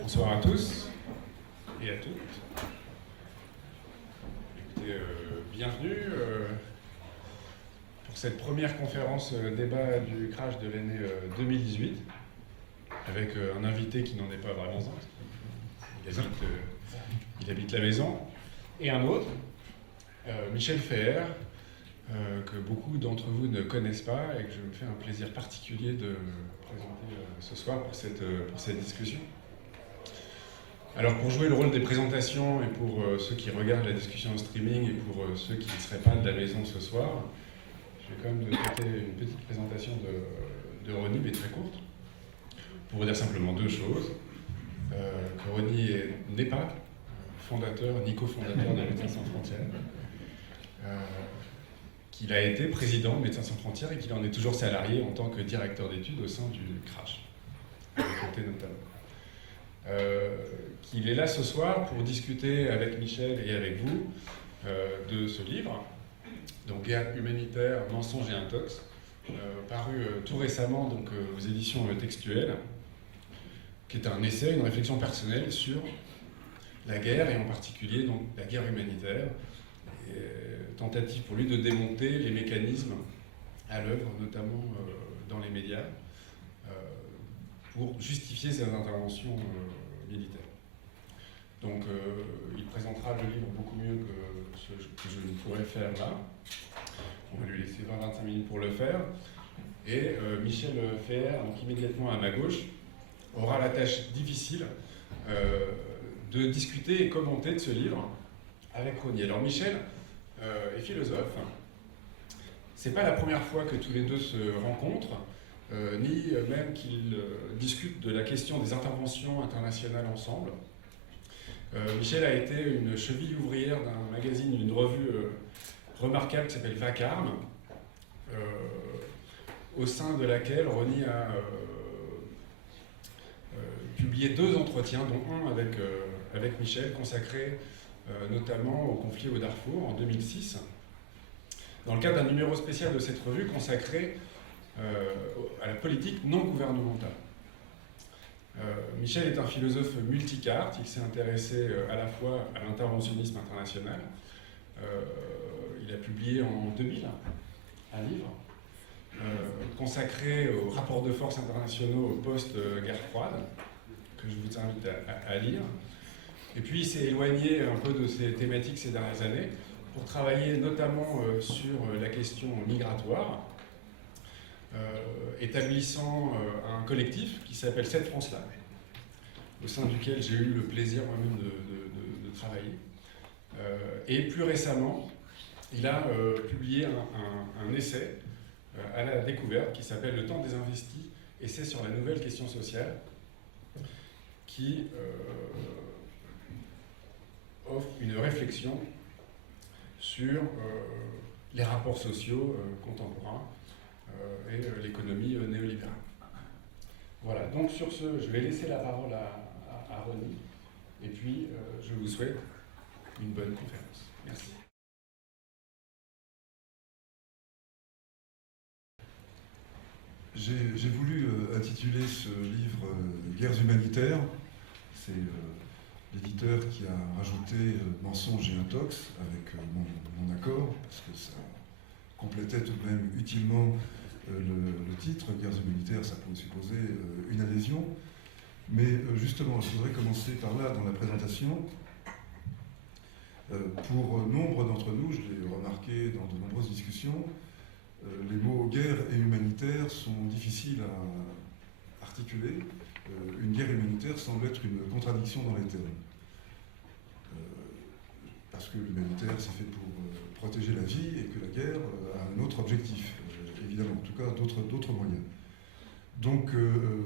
Bonsoir à tous et à toutes. Écoutez, bienvenue pour cette première conférence débat du crash de l'année 2018 avec un invité qui n'en est pas vraiment un. Il habite la maison. Et un autre, Michel Feher, que beaucoup d'entre vous ne connaissent pas et que je me fais un plaisir particulier de présenter ce soir pour cette discussion. Alors pour jouer le rôle des présentations et pour ceux qui regardent la discussion en streaming et pour ceux qui ne seraient pas de la maison ce soir, je vais quand même tenter une petite présentation de Rony, mais très courte, pour vous dire simplement deux choses. Que Rony n'est pas fondateur ni cofondateur de Médecins sans frontières, qu'il a été président de Médecins sans frontières et qu'il en est toujours salarié en tant que directeur d'études au sein du crash, à côté notamment. Qu'il est là ce soir pour discuter avec Michel et avec vous de ce livre, donc Guerre humanitaire, mensonges et intox, paru tout récemment donc, aux éditions textuelles, qui est un essai, une réflexion personnelle sur la guerre et en particulier donc, la guerre humanitaire, et tentative pour lui de démonter les mécanismes à l'œuvre, notamment dans les médias, pour justifier ses interventions militaires. Donc il présentera le livre beaucoup mieux que ce que je ne pourrais faire là. On va lui laisser 20-25 minutes pour le faire. Et Michel Feher, donc immédiatement à ma gauche, aura la tâche difficile de discuter et commenter de ce livre avec Rony. Alors Michel est philosophe. C'est pas la première fois que tous les deux se rencontrent, ni même qu'ils discutent de la question des interventions internationales ensemble. Michel a été une cheville ouvrière d'un magazine, d'une revue remarquable qui s'appelle Vacarme, au sein de laquelle Rony a publié deux entretiens, dont un avec Michel, consacré notamment au conflit au Darfour en 2006, dans le cadre d'un numéro spécial de cette revue consacré à la politique non gouvernementale. Michel est un philosophe multicarte, il s'est intéressé à la fois à l'interventionnisme international. Il a publié en 2000 un livre consacré aux rapports de force internationaux post-guerre froide, que je vous invite à lire. Et puis il s'est éloigné un peu de ces thématiques ces dernières années pour travailler notamment sur la question migratoire, établissant un collectif qui s'appelle Cette France-là, au sein duquel j'ai eu le plaisir moi-même de travailler. Et plus récemment, il a publié un essai à la découverte qui s'appelle Le temps des investis, essai sur la nouvelle question sociale, qui offre une réflexion sur les rapports sociaux contemporains et l'économie néolibérale. Voilà, donc sur ce, je vais laisser la parole à Rony, et puis je vous souhaite une bonne conférence. Merci. J'ai voulu intituler ce livre Guerres humanitaires. C'est l'éditeur qui a rajouté mensonges et intox avec mon accord, parce que ça complétait tout de même utilement le titre. Guerres humanitaires, ça peut supposer une adhésion. Mais justement, je voudrais commencer par là dans la présentation. Pour nombre d'entre nous, je l'ai remarqué dans de nombreuses discussions, les mots guerre et humanitaire sont difficiles à articuler. Une guerre humanitaire semble être une contradiction dans les termes. Parce que l'humanitaire, c'est fait pour protéger la vie et que la guerre a un autre objectif, évidemment, en tout cas d'autres moyens. Donc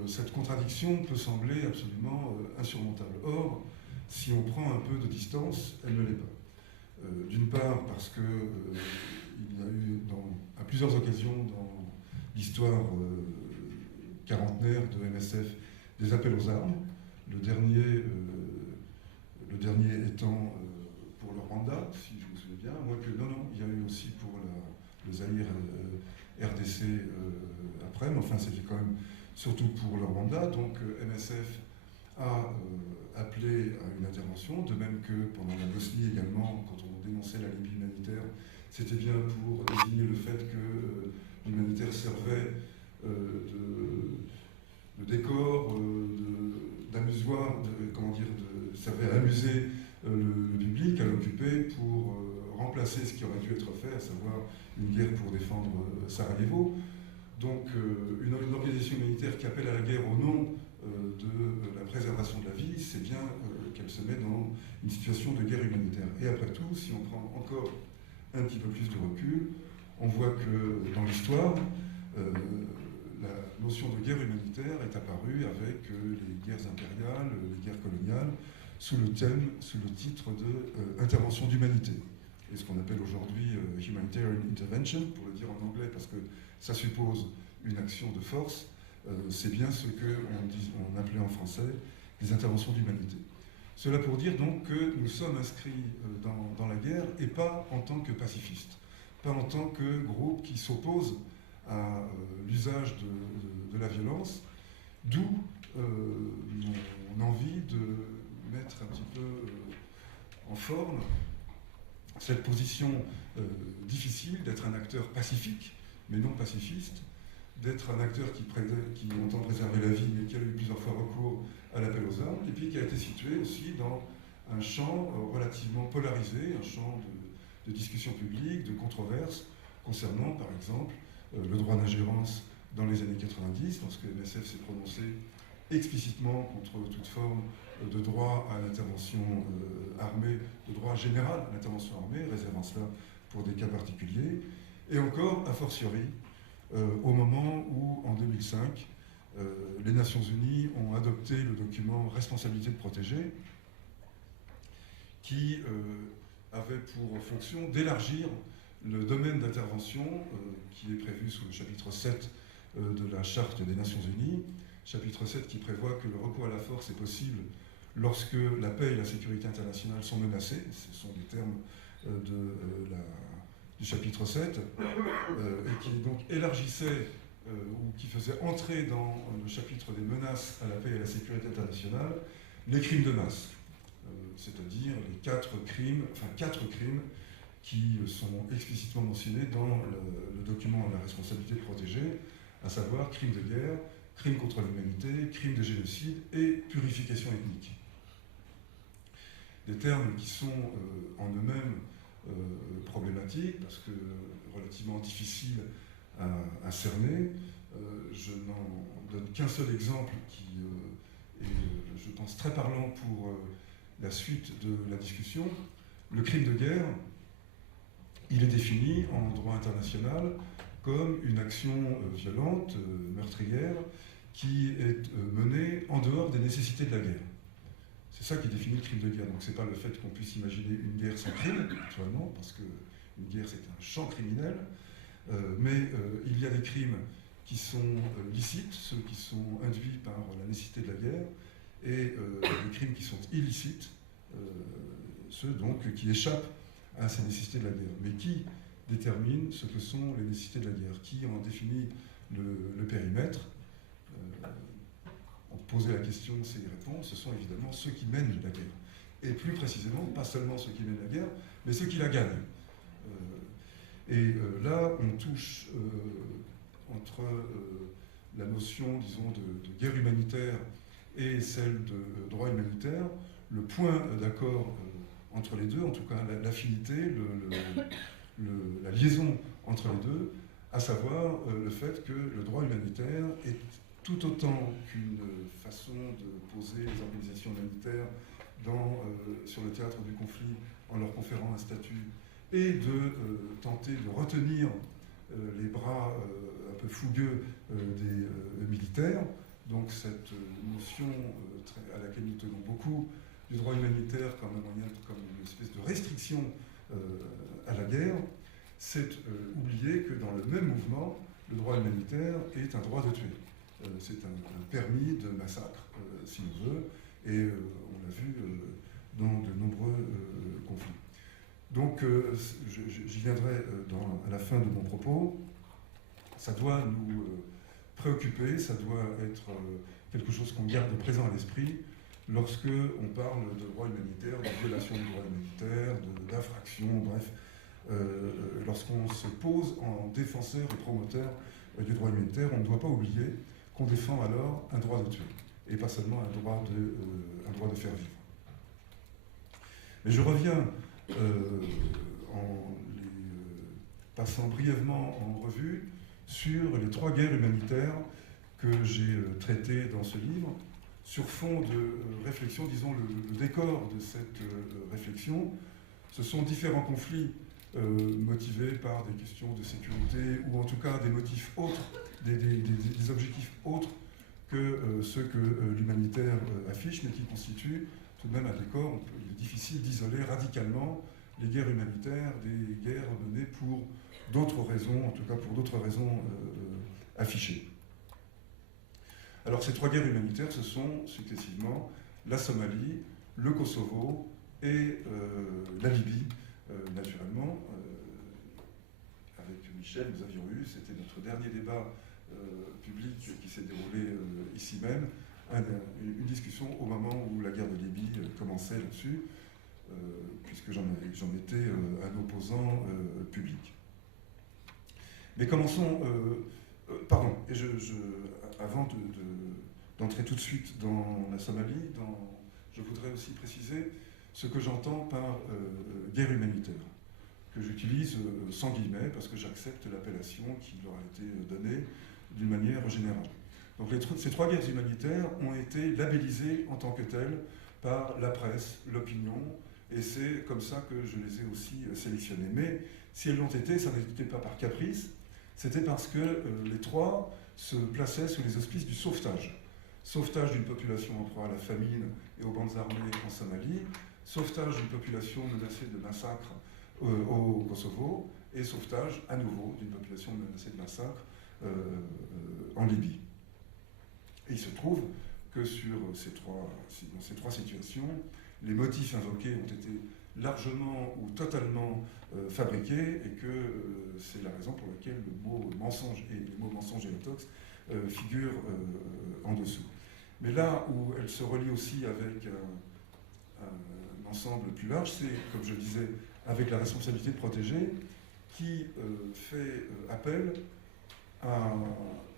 cette contradiction peut sembler absolument insurmontable. Or, si on prend un peu de distance, elle ne l'est pas. D'une part parce que il y a eu à plusieurs occasions dans l'histoire quarantenaire de MSF des appels aux armes, le dernier étant pour le Rwanda, si je me souviens bien, il y a eu aussi pour le Zaïre RDC après, mais enfin c'était quand même surtout pour le Rwanda. Donc MSF a à une intervention, de même que pendant la Bosnie également, quand on dénonçait la Libye humanitaire, c'était bien pour désigner le fait que l'humanitaire servait de décor, d'amusoir, servait à amuser le public, à l'occuper pour remplacer ce qui aurait dû être fait, à savoir une guerre pour défendre Sarajevo. Donc une organisation humanitaire qui appelle à la guerre au nom de la préservation de la vie, c'est bien qu'elle se met dans une situation de guerre humanitaire. Et après tout, si on prend encore un petit peu plus de recul, on voit que dans l'histoire, la notion de guerre humanitaire est apparue avec les guerres impériales, les guerres coloniales, sous le titre de intervention d'humanité. Et ce qu'on appelle aujourd'hui humanitarian intervention, pour le dire en anglais, parce que ça suppose une action de force, c'est bien ce qu'on appelait en français les interventions d'humanité. Cela pour dire donc que nous sommes inscrits dans la guerre et pas en tant que pacifistes, pas en tant que groupe qui s'oppose à l'usage de la violence, d'où mon envie de mettre un petit peu en forme cette position difficile d'être un acteur pacifique, mais non pacifiste, d'être un acteur qui entend préserver la vie, mais qui a eu plusieurs fois recours à l'appel aux armes, et puis qui a été situé aussi dans un champ relativement polarisé, un champ de discussion publique, de controverses, concernant par exemple le droit d'ingérence dans les années 90, lorsque MSF s'est prononcé explicitement contre toute forme de droit à l'intervention armée, de droit général à l'intervention armée, réservant cela pour des cas particuliers, et encore, a fortiori, au moment où, en 2005, les Nations Unies ont adopté le document Responsabilité de protéger, qui avait pour fonction d'élargir le domaine d'intervention qui est prévu sous le chapitre 7 de la Charte des Nations Unies, chapitre 7 qui prévoit que le recours à la force est possible lorsque la paix et la sécurité internationale sont menacées. Ce sont des termes du chapitre 7, et qui donc élargissait ou qui faisait entrer dans le chapitre des menaces à la paix et à la sécurité internationale les crimes de masse, c'est-à-dire les quatre crimes qui sont explicitement mentionnés dans le document La responsabilité de protéger, à savoir crimes de guerre, crimes contre l'humanité, crimes de génocide et purification ethnique. Des termes qui sont en eux-mêmes problématiques, parce que relativement difficiles à cerner. Je n'en donne qu'un seul exemple qui est, je pense, très parlant pour la suite de la discussion. Le crime de guerre, il est défini en droit international comme une action violente, meurtrière, qui est menée en dehors des nécessités de la guerre. C'est ça qui définit le crime de guerre. Donc c'est pas le fait qu'on puisse imaginer une guerre sans crime, naturellement, parce qu'une guerre c'est un champ criminel, mais il y a des crimes qui sont licites, ceux qui sont induits par la nécessité de la guerre, et des crimes qui sont illicites, ceux donc qui échappent à ces nécessités de la guerre. Mais qui détermine ce que sont les nécessités de la guerre? Qui en définit le périmètre? On posait la question, c'est y répondre, ce sont évidemment ceux qui mènent la guerre. Et plus précisément, pas seulement ceux qui mènent la guerre, mais ceux qui la gagnent. Là, on touche entre la notion, disons, de guerre humanitaire et celle de droit humanitaire, le point d'accord entre les deux, en tout cas l'affinité, la liaison entre les deux, à savoir le fait que le droit humanitaire est tout autant qu'une façon de poser les organisations humanitaires sur le théâtre du conflit en leur conférant un statut et de tenter de retenir les bras un peu fougueux des militaires. Donc cette notion à laquelle nous tenons beaucoup du droit humanitaire comme un moyen, comme une espèce de restriction à la guerre, c'est oublier que dans le même mouvement, le droit humanitaire est un droit de tuer. C'est un permis de massacre, si on veut, et on l'a vu dans de nombreux conflits. Donc, j'y viendrai à la fin de mon propos. Ça doit nous préoccuper, ça doit être quelque chose qu'on garde présent à l'esprit, lorsque on parle de droit humanitaire, de violation du droit humanitaire, d'infraction, bref, lorsqu'on se pose en défenseur et promoteur du droit humanitaire, on ne doit pas oublier qu'on défend alors un droit de tuer, et pas seulement un droit de faire vivre. Mais je reviens en passant brièvement en revue sur les 3 guerres humanitaires que j'ai traitées dans ce livre, sur fond de réflexion, disons le décor de cette réflexion. Ce sont différents conflits motivés par des questions de sécurité, ou en tout cas des motifs autres, des objectifs autres que ceux que l'humanitaire affiche, mais qui constituent tout de même un décor. Il est difficile d'isoler radicalement les guerres humanitaires des guerres menées pour d'autres raisons, en tout cas pour d'autres raisons affichées. Alors ces 3 guerres humanitaires, ce sont successivement la Somalie, le Kosovo et la Libye, naturellement. Avec Michel, nous avions eu, c'était notre dernier débat public qui s'est déroulé ici même, une discussion au moment où la guerre de Libye commençait là-dessus, puisque j'en étais un opposant public. Mais commençons... pardon, et avant d'entrer tout de suite dans la Somalie, je voudrais aussi préciser ce que j'entends par guerre humanitaire, que j'utilise sans guillemets, parce que j'accepte l'appellation qui leur a été donnée d'une manière générale. Donc ces 3 guerres humanitaires ont été labellisées en tant que telles par la presse, l'opinion, et c'est comme ça que je les ai aussi sélectionnées. Mais si elles l'ont été, ça n'était pas par caprice, c'était parce que les 3 se plaçaient sous les auspices du sauvetage. Sauvetage d'une population en proie à la famine et aux bandes armées en Somalie, sauvetage d'une population menacée de massacre au Kosovo, et sauvetage à nouveau d'une population menacée de massacre en Libye. Et il se trouve que dans ces trois situations, les motifs invoqués ont été largement ou totalement fabriqués, et que c'est la raison pour laquelle le mot mensonge et les mots mensonge et intox figurent en dessous. Mais là où elle se relie aussi avec un ensemble plus large, c'est, comme je disais, avec la responsabilité de protéger, qui fait appel à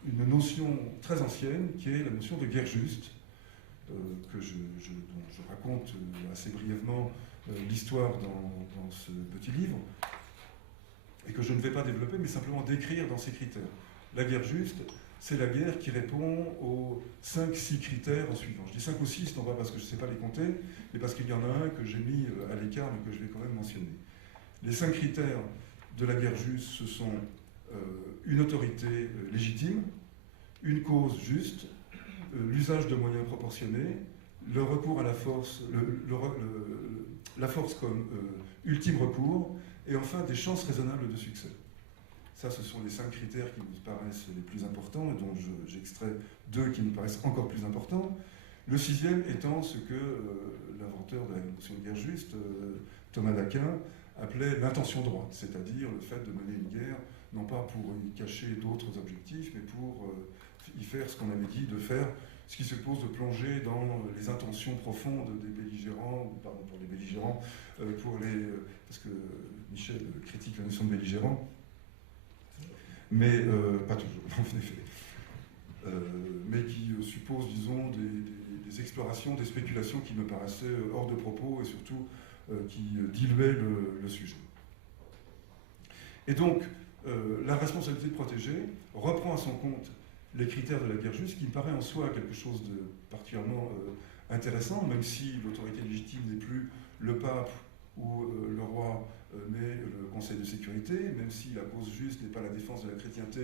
une notion très ancienne, qui est la notion de guerre juste, dont je raconte assez brièvement l'histoire dans ce petit livre, et que je ne vais pas développer, mais simplement décrire dans ces critères. La guerre juste, c'est la guerre qui répond aux 5-6 critères suivants. Je dis 5 ou 6, non pas parce que je ne sais pas les compter, mais parce qu'il y en a un que j'ai mis à l'écart, mais que je vais quand même mentionner. Les 5 critères de la guerre juste, ce sont une autorité légitime, une cause juste, l'usage de moyens proportionnés, le recours à la force, la force comme ultime recours, et enfin des chances raisonnables de succès. Ça, ce sont les 5 critères qui nous paraissent les plus importants, et dont j'extrais 2 qui nous paraissent encore plus importants. Le 6e étant ce que l'inventeur de la notion de guerre juste, Thomas d'Aquin, appelait l'intention droite, c'est-à-dire le fait de mener une guerre, non pas pour y cacher d'autres objectifs, mais pour y faire ce qu'on avait dit de faire, ce qui suppose de plonger dans les intentions profondes des belligérants, pardon pour les belligérants, parce que Michel critique la notion de belligérant, mais pas toujours, en effet, mais qui suppose, disons, des explorations, des spéculations qui me paraissaient hors de propos, et surtout qui diluaient le sujet. Et donc, la responsabilité de protéger reprend à son compte les critères de la guerre juste, qui me paraît en soi quelque chose de particulièrement intéressant, même si l'autorité légitime n'est plus le pape ou le roi, mais le Conseil de sécurité, même si la cause juste n'est pas la défense de la chrétienté,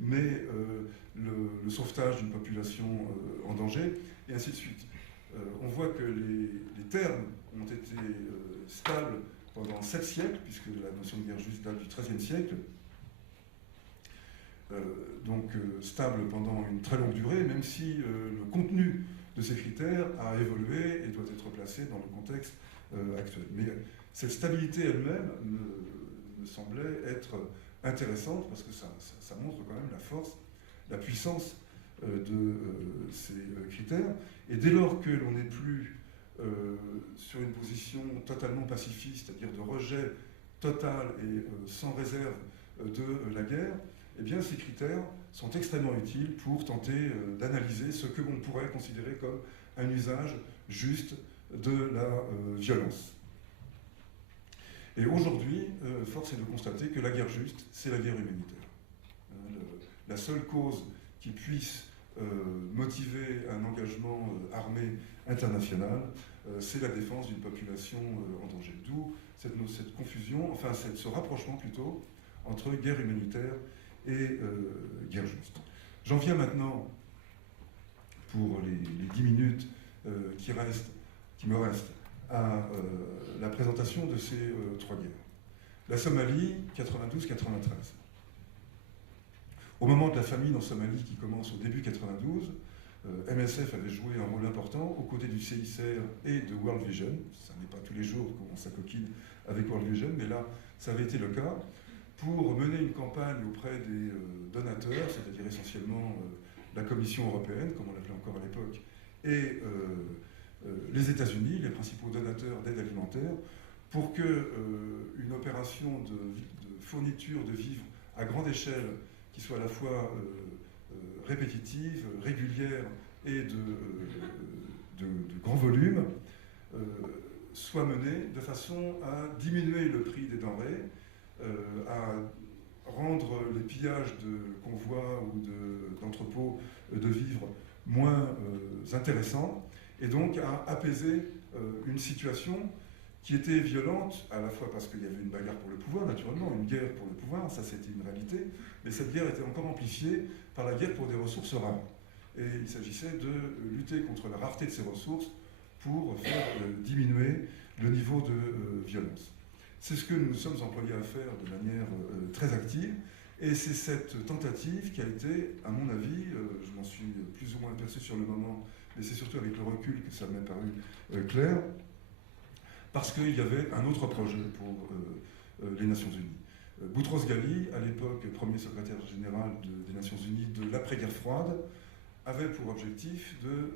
mais le sauvetage d'une population en danger, et ainsi de suite. On voit que les termes ont été stables pendant 7 siècles, puisque la notion de guerre juste date du XIIIe siècle, donc stable pendant une très longue durée, même si le contenu de ces critères a évolué et doit être placé dans le contexte actuel. Mais cette stabilité elle-même me semblait être intéressante, parce que ça montre quand même la force, la puissance de ces critères. Et dès lors que l'on n'est plus sur une position totalement pacifiste, c'est-à-dire de rejet total et sans réserve de la guerre, eh bien ces critères sont extrêmement utiles pour tenter d'analyser ce que l'on pourrait considérer comme un usage juste de la violence. Et aujourd'hui, force est de constater que la guerre juste, c'est la guerre humanitaire. La seule cause qui puisse motiver un engagement armé international, c'est la défense d'une population en danger. D'où cette confusion, enfin ce rapprochement plutôt, entre guerre humanitaire et guerre juste. J'en viens maintenant, pour les 10 minutes qui me restent, à la présentation de ces 3 guerres. La Somalie, 92-93. Au moment de la famine en Somalie qui commence au début 92, MSF avait joué un rôle important aux côtés du CICR et de World Vision. Ça n'est pas tous les jours qu'on s'acoquine avec World Vision, mais là, ça avait été le cas, pour mener une campagne auprès des donateurs, c'est-à-dire essentiellement la Commission européenne, comme on l'appelait encore à l'époque, et les États-Unis, les principaux donateurs d'aide alimentaire, pour qu'une opération de fourniture de vivres à grande échelle, qui soit à la fois répétitive, régulière et de grand volume, soit menée de façon à diminuer le prix des denrées, à rendre les pillages de convois ou d'entrepôts de vivres moins intéressants, et donc à apaiser une situation qui était violente, à la fois parce qu'il y avait une bagarre pour le pouvoir, naturellement, une guerre pour le pouvoir, ça c'était une réalité, mais cette guerre était encore amplifiée par la guerre pour des ressources rares. Et il s'agissait de lutter contre la rareté de ces ressources pour faire diminuer le niveau de violence. C'est ce que nous nous sommes employés à faire de manière très active, et c'est cette tentative qui a été, à mon avis, je m'en suis plus ou moins aperçu sur le moment, mais c'est surtout avec le recul que ça m'est paru clair, parce qu'il y avait un autre projet pour les Nations Unies. Boutros Ghali, à l'époque premier secrétaire général des Nations Unies de l'après-guerre froide, avait pour objectif de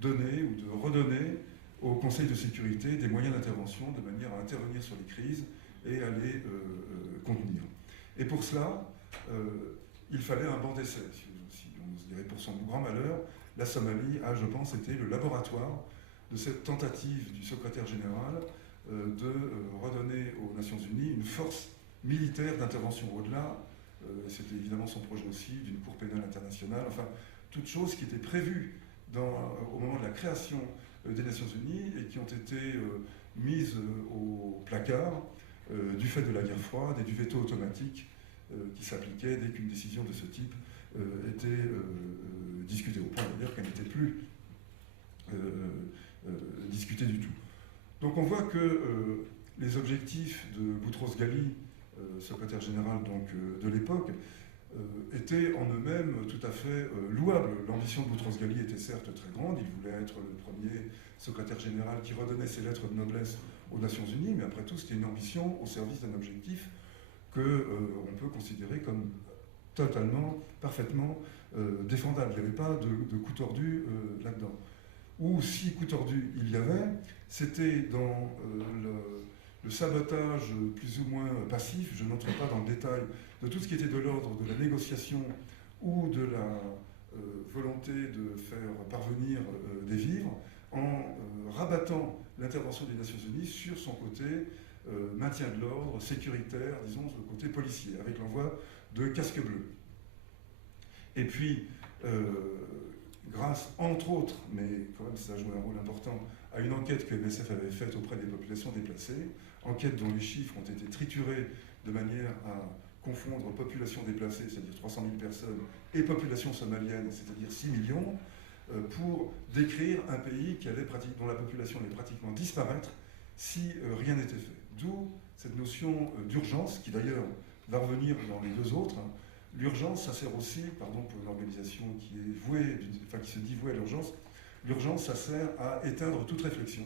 donner ou de redonner au Conseil de sécurité des moyens d'intervention de manière à intervenir sur les crises et à les contenir. Et pour cela, il fallait un banc d'essai. Si on se dirait pour son grand malheur, la Somalie a, je pense, été le laboratoire de cette tentative du secrétaire général de redonner aux Nations Unies une force militaire d'intervention au-delà. C'était évidemment son projet aussi d'une Cour pénale internationale, enfin, toutes choses qui étaient prévues au moment de la création des Nations Unies et qui ont été mises au placard du fait de la guerre froide et du veto automatique qui s'appliquait dès qu'une décision de ce type était discutée, au point d'ailleurs qu'elle n'était plus discutée du tout. Donc on voit que les objectifs de Boutros Ghali, secrétaire général donc, de l'époque, étaient en eux-mêmes tout à fait louables. L'ambition de Boutros Ghali était certes très grande, il voulait être le premier secrétaire général qui redonnait ses lettres de noblesse aux Nations Unies, mais après tout c'était une ambition au service d'un objectif qu'on peut considérer comme totalement, parfaitement défendable. Il n'y avait pas de coup tordu là-dedans. Ou si coup tordu il y avait, c'était dans le sabotage plus ou moins passif, je n'entre pas dans le détail, de tout ce qui était de l'ordre de la négociation ou de la volonté de faire parvenir des vivres, en rabattant l'intervention des Nations Unies sur son côté maintien de l'ordre, sécuritaire, disons, le côté policier, avec l'envoi de casques bleus. Et puis, grâce, entre autres, mais quand même ça a joué un rôle important, à une enquête que MSF avait faite auprès des populations déplacées, enquête dont les chiffres ont été triturés de manière à confondre population déplacée, c'est-à-dire 300 000 personnes, et population somalienne, c'est-à-dire 6 millions, pour décrire un pays dont la population allait pratiquement disparaître si rien n'était fait. D'où cette notion d'urgence, qui d'ailleurs va revenir dans les deux autres. L'urgence, ça sert aussi, pardon pour une organisation qui se dit vouée à l'urgence, l'urgence, ça sert à éteindre toute réflexion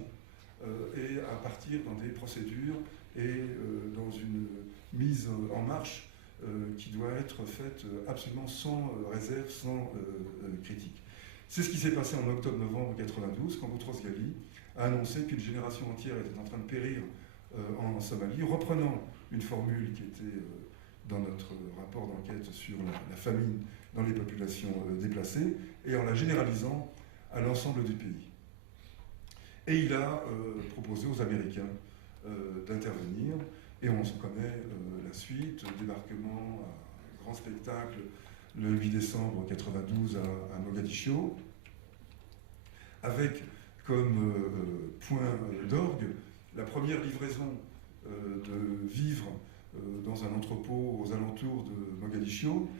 et à partir dans des procédures et dans une mise en marche qui doit être faite absolument sans réserve, sans critique. C'est ce qui s'est passé en octobre-novembre 1992, quand Boutros Ghali a annoncé qu'une génération entière était en train de périr en Somalie, reprenant une formule qui était dans notre rapport d'enquête sur la famine dans les populations déplacées, et en la généralisant à l'ensemble du pays. Et il a proposé aux Américains d'intervenir, et on se connaît la suite, débarquement à grand spectacle le 8 décembre 1992 à Mogadiscio, avec comme point d'orgue la première livraison de vivres dans un entrepôt aux alentours de Mogadiscio,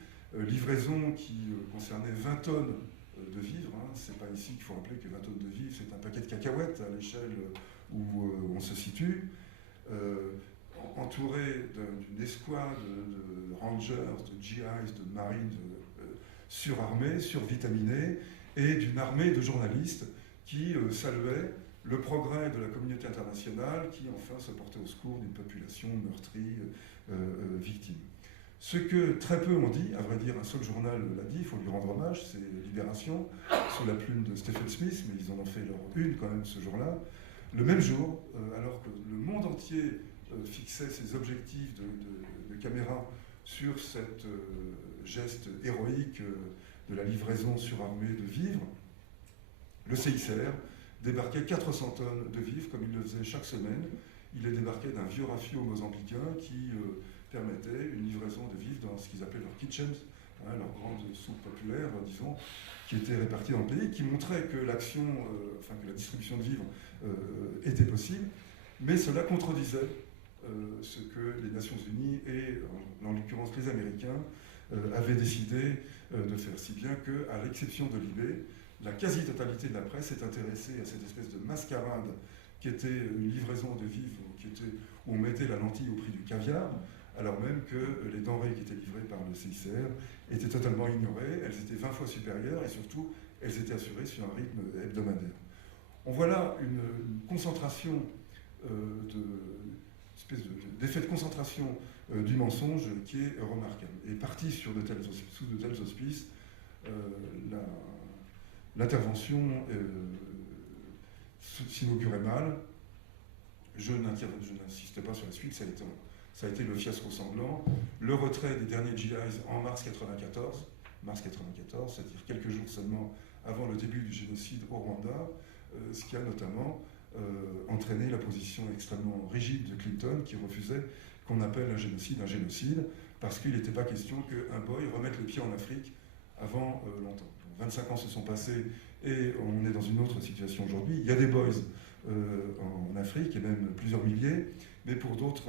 livraison qui concernait 20 tonnes de vivres. C'est pas ici qu'il faut rappeler que 20 tonnes de vivres, c'est un paquet de cacahuètes à l'échelle où on se situe, entouré d'une escouade de rangers, de GIs, de marines surarmés, survitaminés, et d'une armée de journalistes qui saluaient le progrès de la communauté internationale qui enfin se portait au secours d'une population meurtrie, victime. Ce que très peu ont dit, à vrai dire un seul journal l'a dit, il faut lui rendre hommage, c'est Libération, sous la plume de Stephen Smith, mais ils en ont fait leur une quand même ce jour-là. Le même jour, alors que le monde entier fixait ses objectifs de caméra sur cet geste héroïque de la livraison surarmée de vivres, le CICR débarquait 400 tonnes de vivres, comme il le faisait chaque semaine. Il les débarquait d'un vieux rafio mozambicain qui permettait une livraison de vivres dans ce qu'ils appelaient leurs kitchens, leur grande soupe populaire, disons, qui était répartie dans le pays, qui montrait que l'action, que la distribution de vivres était possible, mais cela contredisait ce que les Nations Unies et, en l'occurrence, les Américains avaient décidé de faire, si bien qu'à l'exception de Libé, la quasi-totalité de la presse s'est intéressée à cette espèce de mascarade qui était une livraison de vivres où on mettait la lentille au prix du caviar, alors même que les denrées qui étaient livrées par le CICR étaient totalement ignorées, elles étaient 20 fois supérieures et surtout, elles étaient assurées sur un rythme hebdomadaire. On voit là une concentration, d'effet de concentration du mensonge qui est remarquable. Et parti sous de tels auspices, l'intervention s'inaugurait mal. Je n'insiste pas sur la suite, ça a été le fiasco sanglant. Le retrait des derniers GIs en mars 1994, c'est-à-dire quelques jours seulement avant le début du génocide au Rwanda, ce qui a notamment entraîné la position extrêmement rigide de Clinton qui refusait qu'on appelle un génocide, parce qu'il n'était pas question qu'un boy remette le pied en Afrique avant longtemps. 25 ans se sont passés et on est dans une autre situation aujourd'hui. Il y a des boys en Afrique, et même plusieurs milliers, mais pour d'autres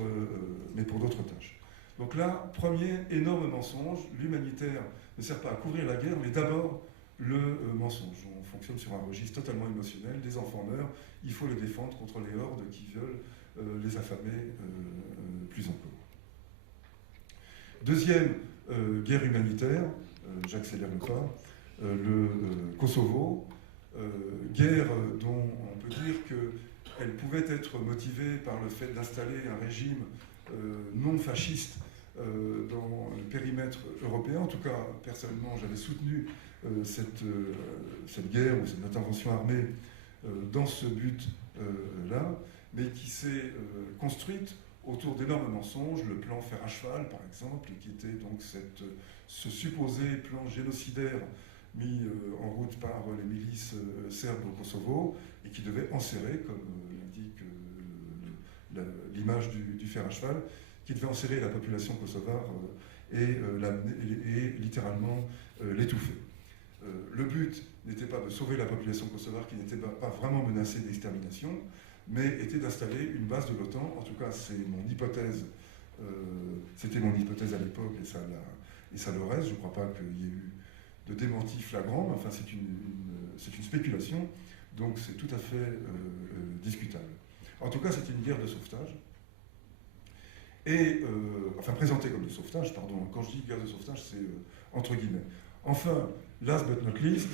tâches. Donc là, premier énorme mensonge, l'humanitaire ne sert pas à couvrir la guerre, mais d'abord le mensonge. On fonctionne sur un registre totalement émotionnel, des enfants meurent, il faut les défendre contre les hordes qui veulent les affamer plus encore. Deuxième guerre humanitaire, j'accélère le pas, le Kosovo, guerre dont on peut dire qu'elle pouvait être motivée par le fait d'installer un régime non fasciste dans le périmètre européen. En tout cas, personnellement, j'avais soutenu cette guerre ou cette intervention armée dans ce but-là, mais qui s'est construite autour d'énormes mensonges, le plan fer à cheval par exemple, qui était donc ce supposé plan génocidaire mis en route par les milices serbes au Kosovo et qui devait enserrer, comme l'indique l'image du fer à cheval, qui devait enserrer la population kosovare et littéralement l'étouffer. Le but n'était pas de sauver la population kosovare qui n'était pas vraiment menacée d'extermination, mais était d'installer une base de l'OTAN. En tout cas, c'est mon hypothèse. C'était mon hypothèse à l'époque et ça le reste. Je ne crois pas qu'il y ait eu de démenti flagrant, mais enfin c'est une spéculation, donc c'est tout à fait discutable. En tout cas, c'était une guerre de sauvetage, et présentée comme de sauvetage, pardon. Quand je dis guerre de sauvetage, c'est entre guillemets. Enfin, last but not least,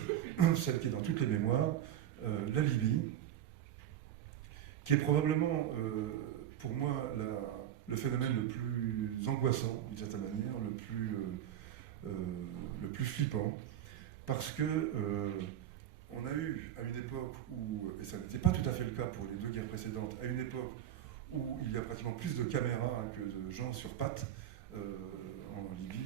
celle qui est dans toutes les mémoires, la Libye, qui est probablement, pour moi, le phénomène le plus angoissant, d'une certaine manière, le plus flippant, parce que on a eu, à une époque où, et ça n'était pas tout à fait le cas pour les 2 guerres précédentes, à une époque où il y a pratiquement plus de caméras que de gens sur pattes, en Libye,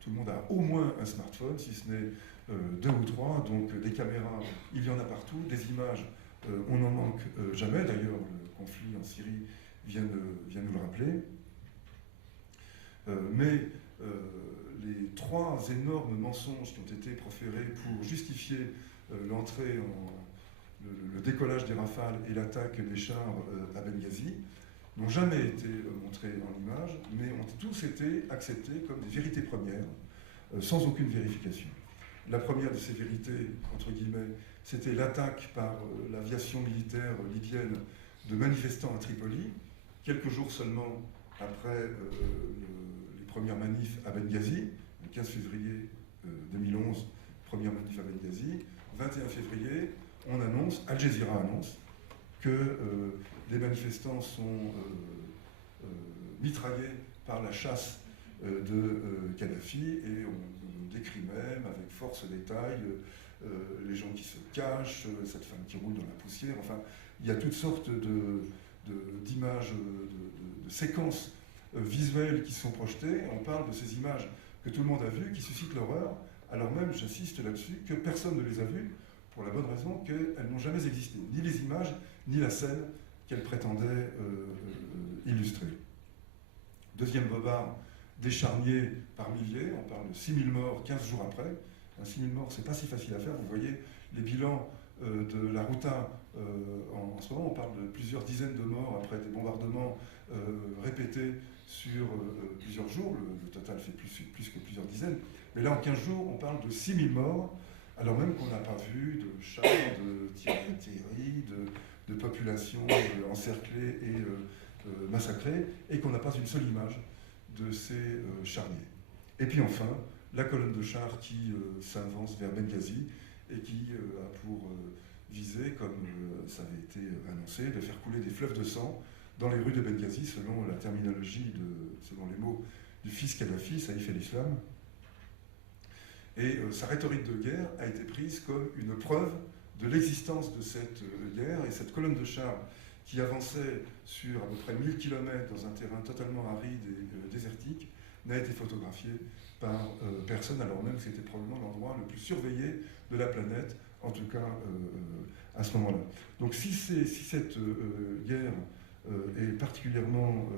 tout le monde a au moins un smartphone, si ce n'est 2 ou 3, donc des caméras, il y en a partout, des images, on n'en manque jamais, d'ailleurs le conflit en Syrie vient nous le rappeler. Mais les 3 énormes mensonges qui ont été proférés pour justifier l'entrée, le décollage des Rafales et l'attaque des chars à Benghazi n'ont jamais été montrés en images, mais ont tous été acceptés comme des vérités premières, sans aucune vérification. La première de ces vérités, entre guillemets, c'était l'attaque par l'aviation militaire libyenne de manifestants à Tripoli, quelques jours seulement après les premières manifs à Benghazi, le 15 février 2011, première manif à Benghazi. 21 février, on annonce, Al Jazeera annonce, que les manifestants sont mitraillés par la chasse de Kadhafi, et on décrit même avec force détail les gens qui se cachent, cette femme qui roule dans la poussière, enfin, il y a toutes sortes d'images, de séquences visuelles qui sont projetées. On parle de ces images que tout le monde a vues, qui suscitent l'horreur, alors même, j'insiste là-dessus, que personne ne les a vues, pour la bonne raison qu'elles n'ont jamais existé, ni les images, ni la scène qu'elles prétendaient illustrer. Deuxième bobard, des charniers par milliers, on parle de 6000 morts 15 jours après. 6000 morts, c'est pas si facile à faire, vous voyez les bilans de la Ghouta en ce moment, on parle de plusieurs dizaines de morts après des bombardements répétés sur plusieurs jours, le total fait plus que plusieurs dizaines, mais là en 15 jours on parle de 6000 morts, alors même qu'on n'a pas vu de chars, de tirs de populations encerclées et massacrées, et qu'on n'a pas une seule image de ces charniers. Et puis enfin, la colonne de chars qui s'avance vers Benghazi et qui a pour viser, comme ça avait été annoncé, de faire couler des fleuves de sang dans les rues de Benghazi, selon la terminologie, selon les mots du fils Kadhafi, Saïf el-Islam. Et sa rhétorique de guerre a été prise comme une preuve de l'existence de cette guerre, et cette colonne de chars qui avançait sur à peu près 1000 km dans un terrain totalement aride et désertique n'a été photographiée par personne, alors même que c'était probablement l'endroit le plus surveillé de la planète, en tout cas à ce moment-là. Donc si cette guerre est particulièrement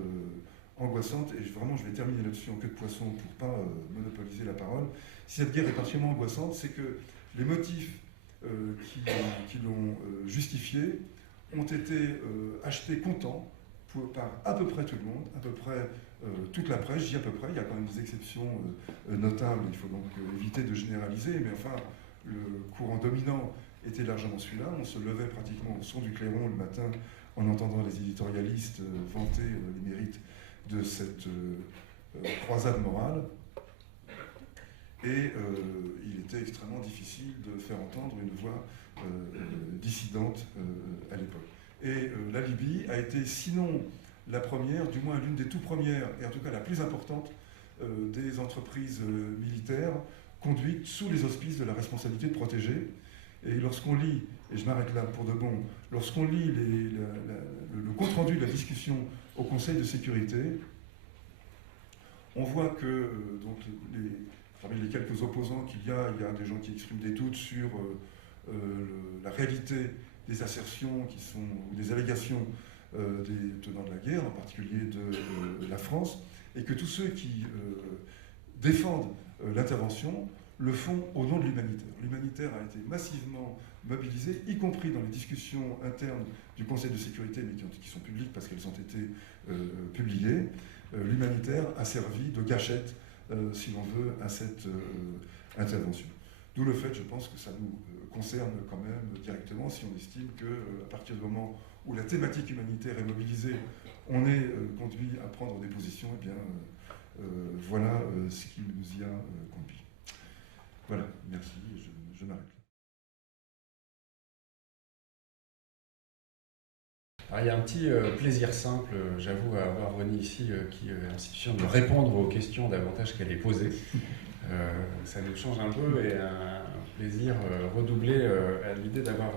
angoissante, et vraiment je vais terminer là-dessus en queue de poisson pour ne pas monopoliser la parole, si cette guerre est particulièrement angoissante, c'est que les motifs qui l'ont justifiée ont été achetés comptant par à peu près tout le monde, à peu près toute la presse, je dis à peu près, il y a quand même des exceptions notables, il faut donc éviter de généraliser, mais enfin, le courant dominant était largement celui-là. On se levait pratiquement au son du clairon le matin en entendant les éditorialistes vanter les mérites de cette croisade morale. Et il était extrêmement difficile de faire entendre une voix dissidente à l'époque. Et la Libye a été, sinon la première, du moins l'une des tout premières, et en tout cas la plus importante, des entreprises militaires conduites sous les auspices de la responsabilité de protéger. Et lorsqu'on lit, et je m'arrête là pour de bon, lorsqu'on lit le compte-rendu de la discussion au Conseil de sécurité, on voit que parmi les quelques opposants qu'il y a des gens qui expriment des doutes sur la réalité des assertions ou des allégations des tenants de la guerre, en particulier de la France, et que tous ceux qui défendent l'intervention le font au nom de l'humanitaire. L'humanitaire a été massivement mobilisé, y compris dans les discussions internes du Conseil de sécurité, mais qui sont publiques parce qu'elles ont été publiées. L'humanitaire a servi de gâchette, si l'on veut, à cette intervention. D'où le fait, je pense, que ça nous concerne quand même directement si on estime qu'à partir du moment où la thématique humanitaire est mobilisée, on est conduit à prendre des positions, et bien voilà ce qui nous y a conduit. Voilà, merci, je m'arrête là. Alors, il y a un petit plaisir simple, j'avoue, à avoir Rony ici, qui est l'institution de répondre aux questions davantage qu'elle est posée. Ça nous change un peu et un plaisir redoublé à l'idée d'avoir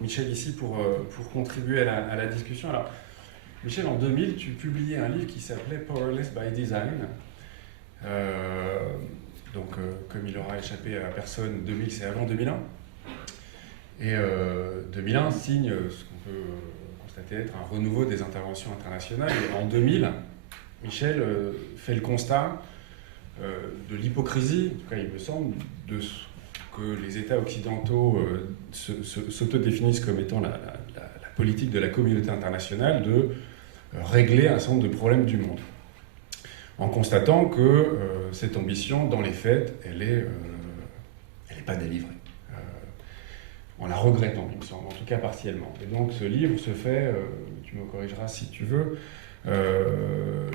Michel ici pour contribuer à la discussion. Alors, Michel, en 2000, tu publiais un livre qui s'appelait Powerless by Design. Comme il aura échappé à personne, 2000, c'est avant 2001. Et 2001 signe ce qu'on peut constater être un renouveau des interventions internationales. Et en 2000, Michel fait le constat de l'hypocrisie, en tout cas il me semble, de ce que les États occidentaux s'autodéfinissent comme étant la politique de la communauté internationale de régler un certain nombre de problèmes du monde. En constatant que cette ambition, dans les faits, elle est pas délivrée. En la regrettant, il me semble, en tout cas partiellement. Et donc ce livre se fait, tu me corrigeras si tu veux, le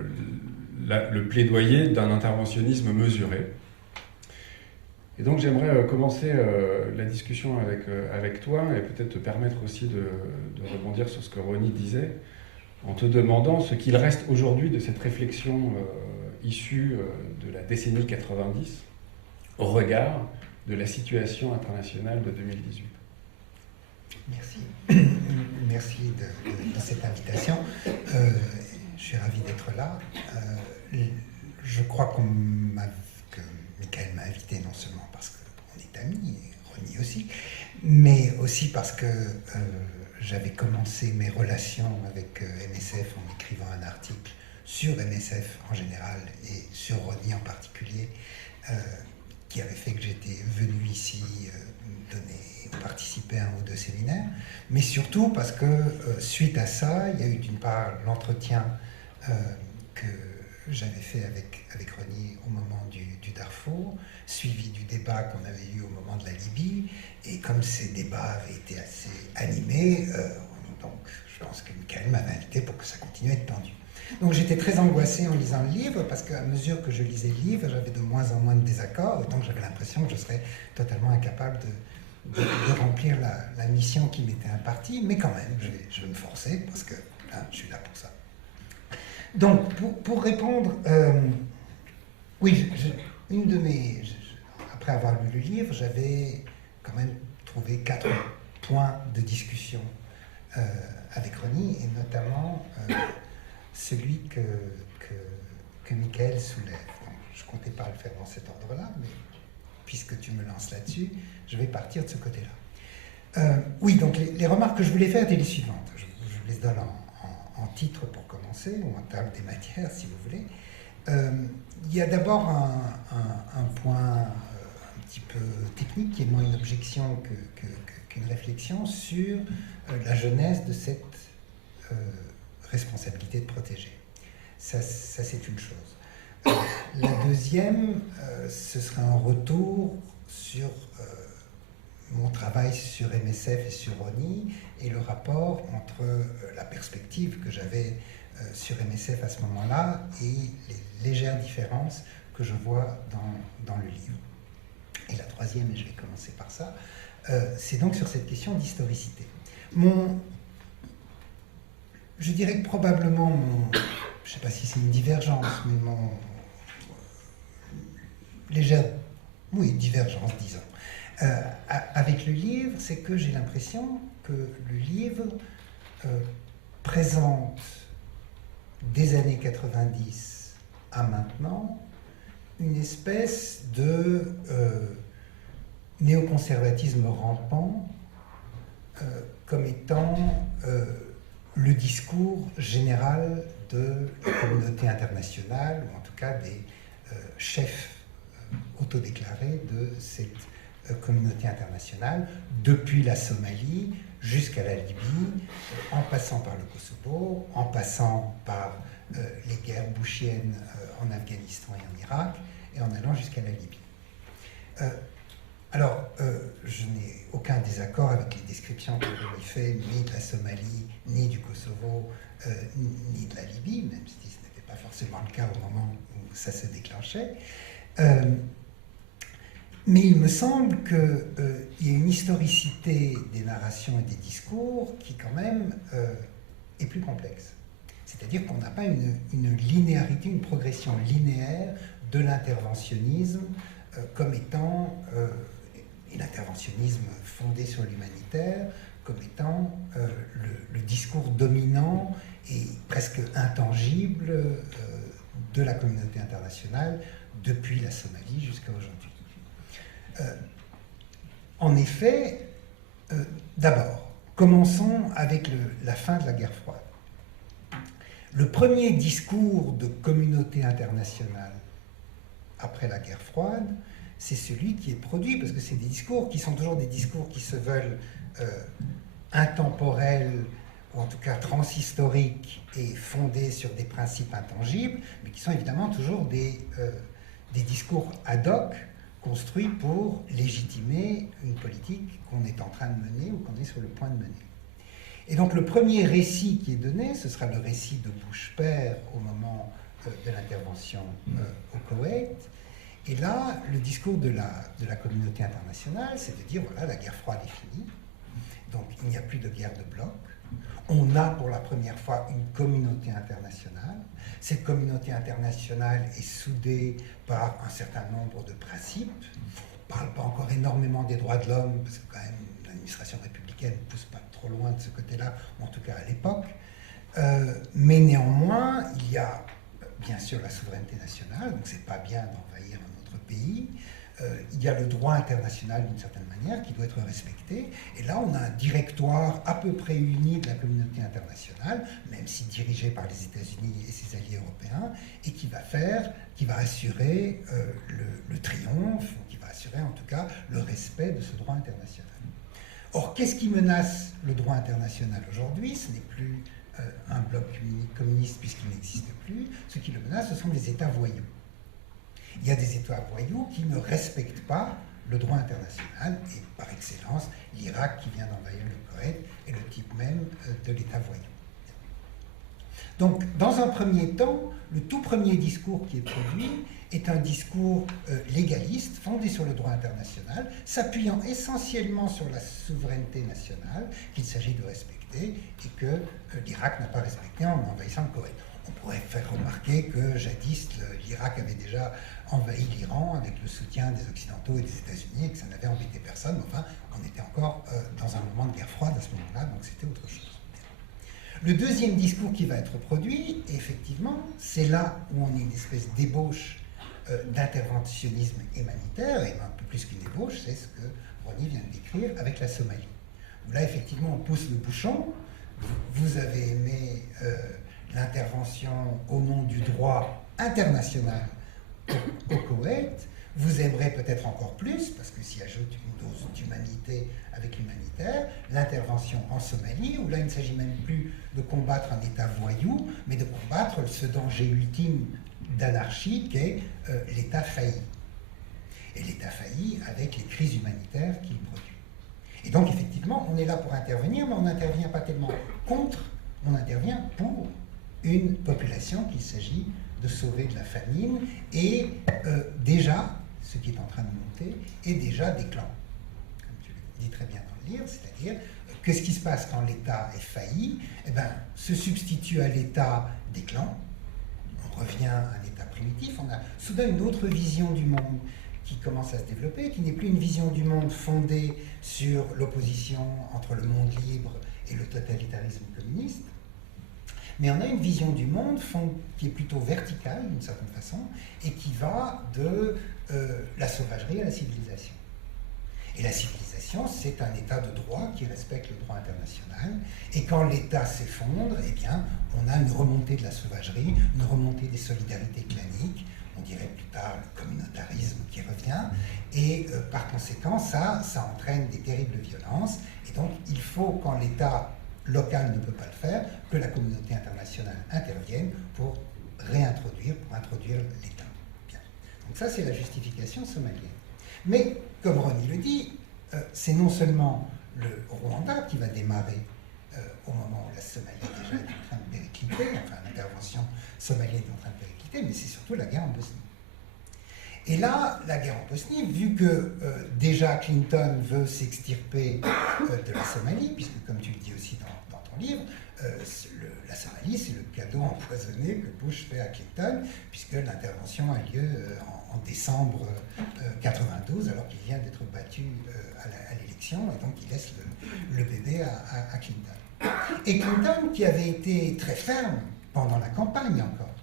plaidoyer d'un interventionnisme mesuré. Et donc j'aimerais commencer la discussion avec toi et peut-être te permettre aussi de rebondir sur ce que Rony disait, en te demandant ce qu'il reste aujourd'hui de cette réflexion issue de la décennie 90 au regard de la situation internationale de 2018. Merci. Merci de cette invitation. Je suis ravi d'être là. Je crois que Michael m'a invité non seulement parce qu'on est amis, et Rony aussi, mais aussi parce que j'avais commencé mes relations avec MSF en écrivant un article sur MSF en général et sur Rony en particulier, qui avait fait que j'étais venu ici participer à un ou deux séminaires, mais surtout parce que suite à ça, il y a eu d'une part l'entretien que j'avais fait avec Rony au moment du Darfour, suivi du débat qu'on avait eu au moment de la Libye, et comme ces débats avaient été assez animés, donc je pense que Michael m'avait invité pour que ça continue à être tendu. Donc j'étais très angoissé en lisant le livre, parce qu'à mesure que je lisais le livre, j'avais de moins en moins de désaccords, autant que j'avais l'impression que je serais totalement incapable de remplir la mission qui m'était impartie, mais quand même, je vais me forcer, parce que là, je suis là pour ça. Donc, pour répondre, oui, après avoir lu le livre, j'avais quand même trouvé 4 points de discussion avec Rony, et notamment celui que Michael soulève. Donc, je ne comptais pas le faire dans cet ordre-là, mais puisque tu me lances là-dessus, je vais partir de ce côté-là. Oui, donc les remarques que je voulais faire étaient les suivantes. Je les donne en titre pour commencer, ou en table des matières, si vous voulez. Il y a d'abord un point un petit peu technique, qui est moins une objection qu'une réflexion sur la genèse de cette responsabilité de protéger. Ça c'est une chose. La deuxième, ce serait un retour sur mon travail sur MSF et sur Rony, et le rapport entre la perspective que j'avais sur MSF à ce moment-là et les légères différences que je vois dans le livre. Et la troisième, et je vais commencer par ça, c'est donc sur cette question d'historicité. Je dirais que probablement je ne sais pas si c'est une divergence, mais légère, oui, divergence, disons, avec le livre, c'est que j'ai l'impression que le livre présente des années 90 à maintenant une espèce de néoconservatisme rampant comme étant le discours général de la communauté internationale, ou en tout cas des chefs autodéclarés de cette communauté internationale, depuis la Somalie jusqu'à la Libye, en passant par le Kosovo, en passant par les guerres bushiennes en Afghanistan et en Irak, et en allant jusqu'à la Libye. Je n'ai aucun désaccord avec les descriptions que Rony fait, ni de la Somalie, ni du Kosovo, ni de la Libye, même si ce n'était pas forcément le cas au moment où ça se déclenchait. Mais il me semble qu'il y a une historicité des narrations et des discours qui quand même est plus complexe. C'est-à-dire qu'on n'a pas une linéarité, une progression linéaire de l'interventionnisme comme étant, et l'interventionnisme fondé sur l'humanitaire, comme étant le discours dominant et presque intangible de la communauté internationale depuis la Somalie jusqu'à aujourd'hui. En effet, d'abord, commençons avec la fin de la guerre froide. Le premier discours de communauté internationale après la guerre froide, c'est celui qui est produit, parce que c'est des discours qui sont toujours des discours qui se veulent intemporels, ou en tout cas transhistoriques, et fondés sur des principes intangibles, mais qui sont évidemment toujours des discours ad hoc, construits pour légitimer une politique qu'on est en train de mener ou qu'on est sur le point de mener. Et donc le premier récit qui est donné, ce sera le récit de Bush père au moment de l'intervention au Koweït. Et là, le discours de la communauté internationale, c'est de dire, voilà, la guerre froide est finie, donc il n'y a plus de guerre de bloc. On a pour la première fois une communauté internationale. Cette communauté internationale est soudée par un certain nombre de principes. On ne parle pas encore énormément des droits de l'homme, parce que quand même l'administration républicaine ne pousse pas trop loin de ce côté-là, ou en tout cas à l'époque. Mais néanmoins, il y a bien sûr la souveraineté nationale, donc c'est pas bien d'envahir un autre pays. Il y a le droit international d'une certaine manière qui doit être respecté. Et là, on a un directoire à peu près uni de la communauté internationale, même si dirigé par les États-Unis et ses alliés européens, et qui va assurer le triomphe, qui va assurer en tout cas le respect de ce droit international. Or, qu'est-ce qui menace le droit international aujourd'hui? Ce n'est plus un bloc communiste puisqu'il n'existe plus. Ce qui le menace, ce sont des États voyous. Il y a des États voyous qui ne respectent pas le droit international, et par excellence, l'Irak qui vient d'envahir le Koweït est le type même de l'État voyou. Donc, dans un premier temps, le tout premier discours qui est produit est un discours légaliste, fondé sur le droit international, s'appuyant essentiellement sur la souveraineté nationale qu'il s'agit de respecter et que l'Irak n'a pas respecté en envahissant le Koweït. On pourrait faire remarquer que jadis, l'Irak avait déjà envahi l'Iran avec le soutien des Occidentaux et des États-Unis et que ça n'avait embêté personne. Enfin, on était encore dans un moment de guerre froide à ce moment-là, donc c'était autre chose. Le deuxième discours qui va être produit, effectivement, c'est là où on a une espèce d'ébauche d'interventionnisme humanitaire, et un peu plus qu'une ébauche, c'est ce que Ronnie vient de décrire avec la Somalie. Où là, effectivement, on pousse le bouchon. Vous avez aimé l'intervention au nom du droit international au Koweït. Vous aimerez peut-être encore plus, parce que s'y ajoute une dose d'humanité avec l'humanitaire, l'intervention en Somalie, où là il ne s'agit même plus de combattre un État voyou, mais de combattre ce danger ultime d'anarchie qu'est l'État failli. Et l'État failli avec les crises humanitaires qu'il produit. Et donc effectivement, on est là pour intervenir, mais on n'intervient pas tellement contre, on intervient pour une population qu'il s'agit de sauver de la famine, et déjà, ce qui est en train de monter, est déjà des clans, comme tu le dis très bien dans le livre, c'est-à-dire que ce qui se passe quand l'État est failli, eh ben, se substitue à l'État des clans, on revient à un État primitif, on a soudain une autre vision du monde qui commence à se développer, qui n'est plus une vision du monde fondée sur l'opposition entre le monde libre et le totalitarisme communiste, mais on a une vision du monde qui est plutôt verticale, d'une certaine façon, et qui va de la sauvagerie à la civilisation. Et la civilisation, c'est un état de droit qui respecte le droit international, et quand l'État s'effondre, eh bien, on a une remontée de la sauvagerie, une remontée des solidarités claniques, on dirait plus tard le communautarisme qui revient, et par conséquent, ça entraîne des terribles violences, et donc il faut, quand l'État local ne peut pas le faire, que la communauté internationale intervienne pour introduire l'État. Bien. Donc ça, c'est la justification somalienne. Mais, comme Ronnie le dit, c'est non seulement le Rwanda qui va démarrer au moment où la Somalie déjà est en train de péricliter, enfin l'intervention somalienne est en train de péricliter, mais c'est surtout la guerre en Bosnie. Et là, la guerre en Bosnie, vu que déjà Clinton veut s'extirper de la Somalie, puisque comme tu le dis aussi dans ton livre, la Somalie, c'est le cadeau empoisonné que Bush fait à Clinton, puisque l'intervention a lieu en décembre 92, alors qu'il vient d'être battu à l'élection, et donc il laisse le bébé à Clinton. Et Clinton, qui avait été très ferme pendant la campagne encore,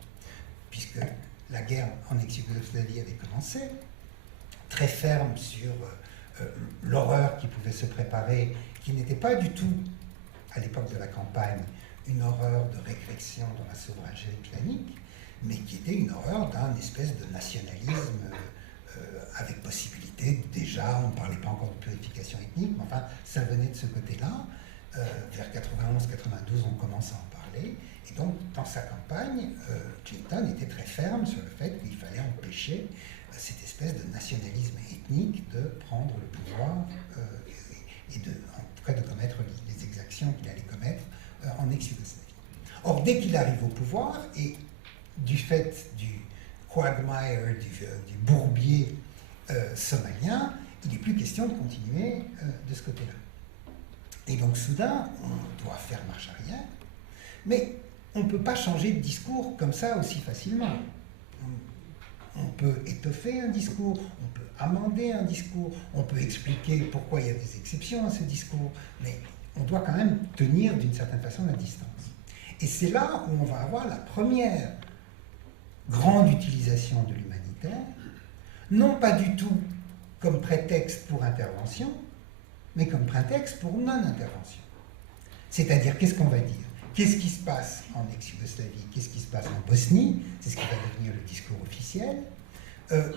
puisque la guerre en ex-Yougoslavie avait commencé, très ferme sur l'horreur qui pouvait se préparer, qui n'était pas du tout, à l'époque de la campagne, une horreur de réflexion dans la sauvagerie clanique, mais qui était une horreur d'un espèce de nationalisme avec possibilité, déjà, on ne parlait pas encore de purification ethnique, mais enfin, ça venait de ce côté-là. Vers 91-92, on commence à en parler. Et donc, dans sa campagne, Clinton était très ferme sur le fait qu'il fallait empêcher cette espèce de nationalisme ethnique de prendre le pouvoir et en tout cas de commettre les exactions qu'il allait commettre en ex-Yougoslavie. Or, dès qu'il arrive au pouvoir, et du fait du quagmire, du bourbier somalien, il n'est plus question de continuer de ce côté-là. Et donc, soudain, on doit faire marche arrière, mais on ne peut pas changer de discours comme ça aussi facilement. On peut étoffer un discours, on peut amender un discours, on peut expliquer pourquoi il y a des exceptions à ce discours, mais on doit quand même tenir d'une certaine façon la distance. Et c'est là où on va avoir la première grande utilisation de l'humanitaire, non pas du tout comme prétexte pour intervention, mais comme prétexte pour non-intervention. C'est-à-dire, qu'est-ce qu'on va dire? Qu'est-ce qui se passe en ex-Yougoslavie? Qu'est-ce qui se passe en Bosnie? C'est ce qui va devenir le discours officiel.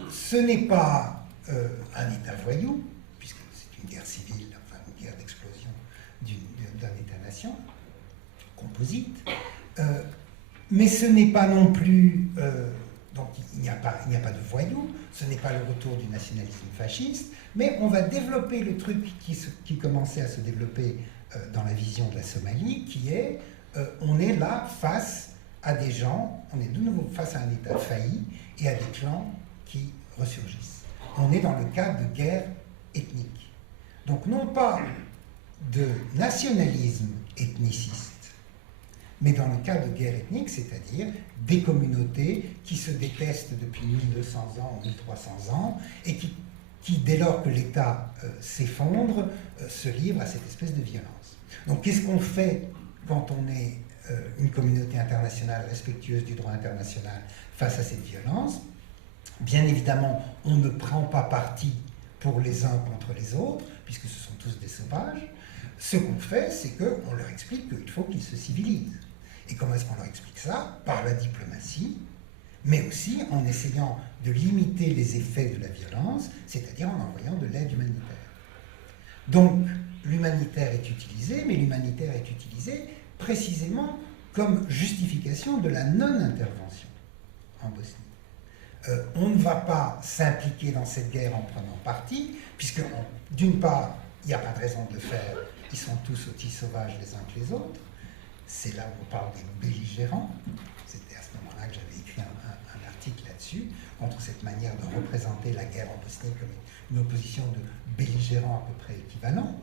Ce n'est pas un État voyou, puisque c'est une guerre civile, enfin une guerre d'explosion d'un État-nation, composite. Mais ce n'est pas non plus... donc il n'y a pas de voyous, ce n'est pas le retour du nationalisme fasciste, mais on va développer le truc qui commençait à se développer dans la vision de la Somalie, qui est on est là face à des gens, on est de nouveau face à un État failli et à des clans qui ressurgissent. On est dans le cas de guerre ethnique. Donc non pas de nationalisme ethniciste, mais dans le cas de guerre ethnique, c'est-à-dire des communautés qui se détestent depuis 1200 ans ou 1300 ans et qui dès lors que l'État s'effondre, se livrent à cette espèce de violence. Donc qu'est-ce qu'on fait quand on est une communauté internationale respectueuse du droit international face à cette violence? Bien évidemment, on ne prend pas parti pour les uns contre les autres, puisque ce sont tous des sauvages. Ce qu'on fait, c'est qu'on leur explique qu'il faut qu'ils se civilisent. Et comment est-ce qu'on leur explique ça? Par la diplomatie, mais aussi en essayant de limiter les effets de la violence, c'est-à-dire en envoyant de l'aide humanitaire. Donc, l'humanitaire est utilisé, mais l'humanitaire est utilisé précisément comme justification de la non-intervention en Bosnie. On ne va pas s'impliquer dans cette guerre en prenant parti, puisque, d'une part, il n'y a pas de raison de le faire, ils sont tous aussi sauvages les uns que les autres. C'est là où on parle des belligérants. C'était à ce moment-là que j'avais écrit un article là-dessus, contre cette manière de représenter la guerre en Bosnie comme une opposition de belligérants à peu près équivalents.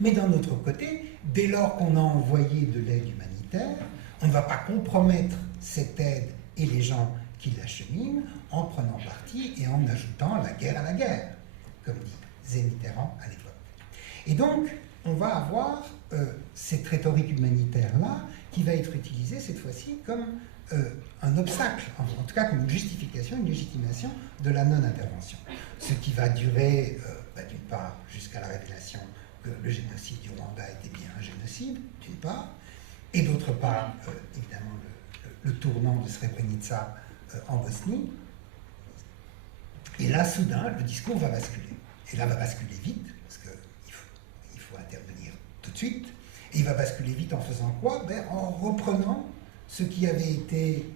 Mais d'un autre côté, dès lors qu'on a envoyé de l'aide humanitaire, on ne va pas compromettre cette aide et les gens qui l'acheminent en prenant parti et en ajoutant la guerre à la guerre, comme disait Mitterrand à l'époque. Et donc, on va avoir cette rhétorique humanitaire-là qui va être utilisée cette fois-ci comme un obstacle, en tout cas comme une justification, une légitimation de la non-intervention. Ce qui va durer, d'une part, jusqu'à la révélation que le génocide du Rwanda était bien un génocide, d'une part, et d'autre part, évidemment, le tournant de Srebrenica en Bosnie. Et là, soudain, le discours va basculer. Et là, va basculer vite, parce qu'il faut intervenir tout de suite. Et il va basculer vite en faisant quoi? En reprenant ce qui avait été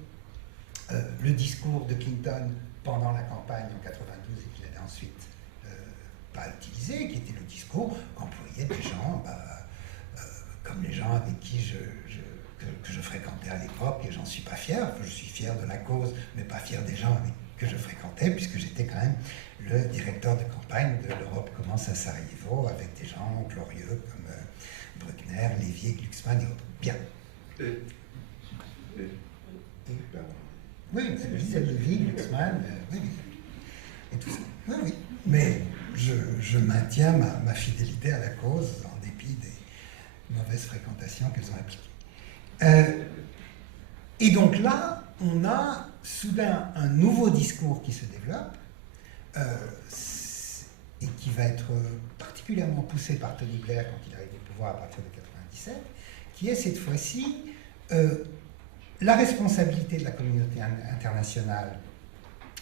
le discours de Clinton pendant la campagne en 92 et qu'il avait ensuite pas utilisé, qui était le discours qu'employaient des gens comme les gens avec qui que je fréquentais à l'époque, et j'en suis pas fier. Enfin, je suis fier de la cause, mais pas fier des gens que je fréquentais, puisque j'étais quand même le directeur de campagne de l'Europe commence à Sarajevo, avec des gens glorieux comme Bruckner, Lévy, Glucksmann et autres. Bien. Oui, c'est Lévy, Glucksmann, oui, oui. Et tout ça. Oui, oui. Mais je maintiens ma fidélité à la cause en dépit des mauvaises fréquentations qu'elles ont appliquées. Et donc là, on a soudain un nouveau discours qui se développe et qui va être particulièrement poussé par Tony Blair quand il arrive au pouvoir à partir de 1997, qui est cette fois-ci la responsabilité de la communauté internationale.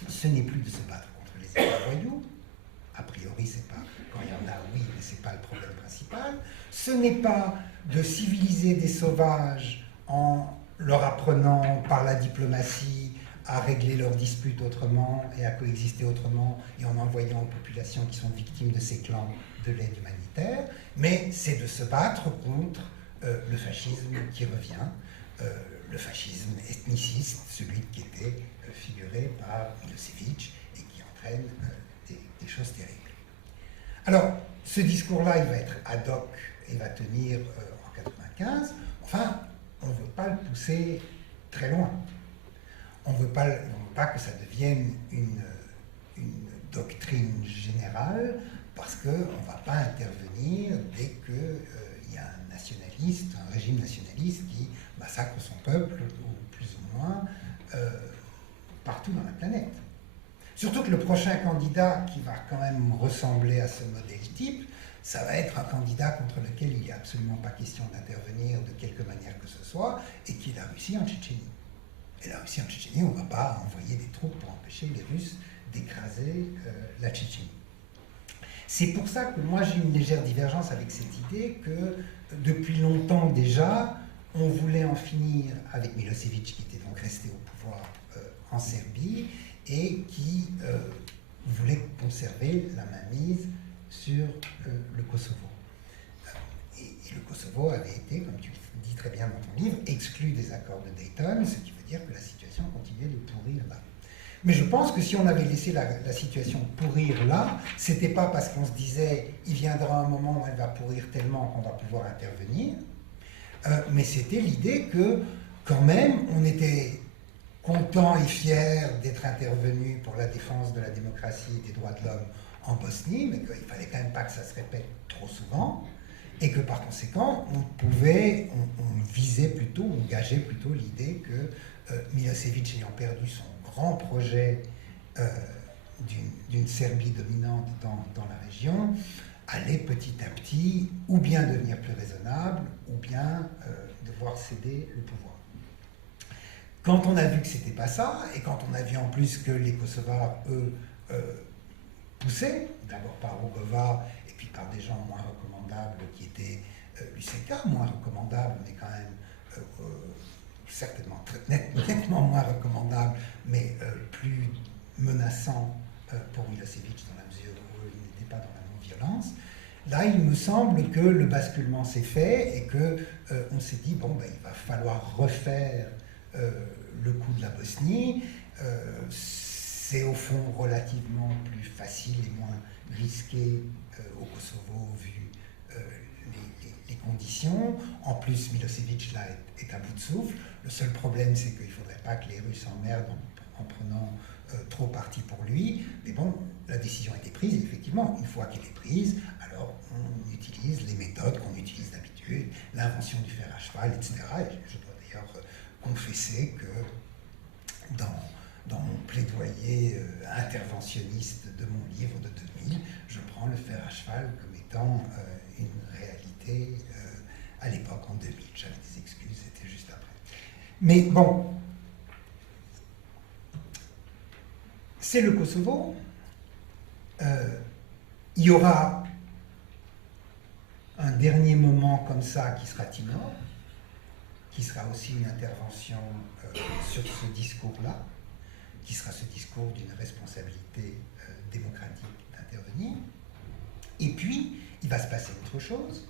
Ce n'est plus de se battre contre les États voyous. A priori, c'est pas, quand il y en a, oui, mais ce n'est pas le problème principal. Ce n'est pas de civiliser des sauvages en leur apprenant par la diplomatie à régler leurs disputes autrement et à coexister autrement et en envoyant aux populations qui sont victimes de ces clans de l'aide humanitaire, mais c'est de se battre contre le fascisme qui revient, le fascisme ethniciste, celui qui était figuré par Milosevic et qui entraîne des choses terribles. Alors, ce discours-là, il va être ad hoc et va tenir en 1995. Enfin, on ne veut pas le pousser très loin. On ne veut pas que ça devienne une doctrine générale, parce qu'on ne va pas intervenir dès qu'il y a un nationaliste, un régime nationaliste qui massacre son peuple, ou plus ou moins, partout dans la planète. Surtout que le prochain candidat qui va quand même ressembler à ce modèle type, ça va être un candidat contre lequel il n'y a absolument pas question d'intervenir de quelque manière que ce soit, et qui est la Russie en Tchétchénie. Et la Russie en Tchétchénie, on ne va pas envoyer des troupes pour empêcher les Russes d'écraser la Tchétchénie. C'est pour ça que moi j'ai une légère divergence avec cette idée que depuis longtemps déjà, on voulait en finir avec Milosevic, qui était donc resté au pouvoir en Serbie, et qui voulait conserver la mainmise sur le Kosovo. Et le Kosovo avait été, comme tu dis très bien dans ton livre, exclu des accords de Dayton, ce qui veut dire que la situation continuait de pourrir là. Mais je pense que si on avait laissé la situation pourrir là, c'était pas parce qu'on se disait il viendra un moment où elle va pourrir tellement qu'on va pouvoir intervenir, mais c'était l'idée que quand même on était content et fier d'être intervenu pour la défense de la démocratie et des droits de l'homme en Bosnie, mais qu'il ne fallait quand même pas que ça se répète trop souvent, et que par conséquent, on visait plutôt, on gageait plutôt l'idée que Milosevic, ayant perdu son grand projet d'une Serbie dominante dans la région, allait petit à petit ou bien devenir plus raisonnable, ou bien devoir céder le pouvoir. Quand on a vu que c'était pas ça, et quand on a vu en plus que les Kosovars, eux, poussés, d'abord par Rugova, et puis par des gens moins recommandables qui étaient l'UCK, moins recommandables, mais quand même certainement nettement moins recommandables, mais plus menaçants pour Milosevic dans la mesure où il n'était pas dans la non-violence. Là, il me semble que le basculement s'est fait et qu'on s'est dit, bon, ben, il va falloir refaire le coup de la Bosnie. C'est au fond relativement plus facile et moins risqué au Kosovo vu les conditions. En plus, Milosevic là est à bout de souffle. Le seul problème, c'est qu'il ne faudrait pas que les Russes s'emmerdent en prenant trop parti pour lui. Mais bon, la décision a été prise. Et effectivement, une fois qu'elle est prise, alors on utilise les méthodes qu'on utilise d'habitude, l'invention du fer à cheval, etc. Et je dois d'ailleurs confesser que dans mon plaidoyer interventionniste de mon livre de 2000, je prends le fer à cheval comme étant une réalité à l'époque, en 2000. J'avais des excuses, c'était juste après. Mais bon, c'est le Kosovo. Il y aura un dernier moment comme ça qui sera Timor, qui sera aussi une intervention sur ce discours-là, qui sera ce discours d'une responsabilité démocratique d'intervenir. Et puis, il va se passer autre chose.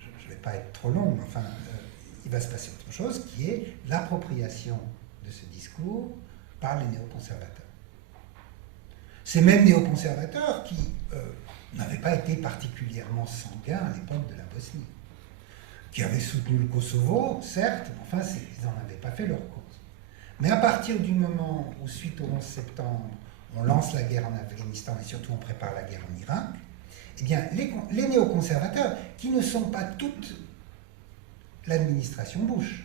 Je ne vais pas être trop long, mais enfin, il va se passer autre chose, qui est l'appropriation de ce discours par les néoconservateurs. Ces mêmes néoconservateurs qui n'avaient pas été particulièrement sanguins à l'époque de la Bosnie, qui avaient soutenu le Kosovo, certes, mais enfin, ils n'en avaient pas fait leur cause. Mais à partir du moment où, suite au 11 septembre, on lance la guerre en Afghanistan et surtout on prépare la guerre en Irak, eh bien, les néoconservateurs, qui ne sont pas toute l'administration Bush,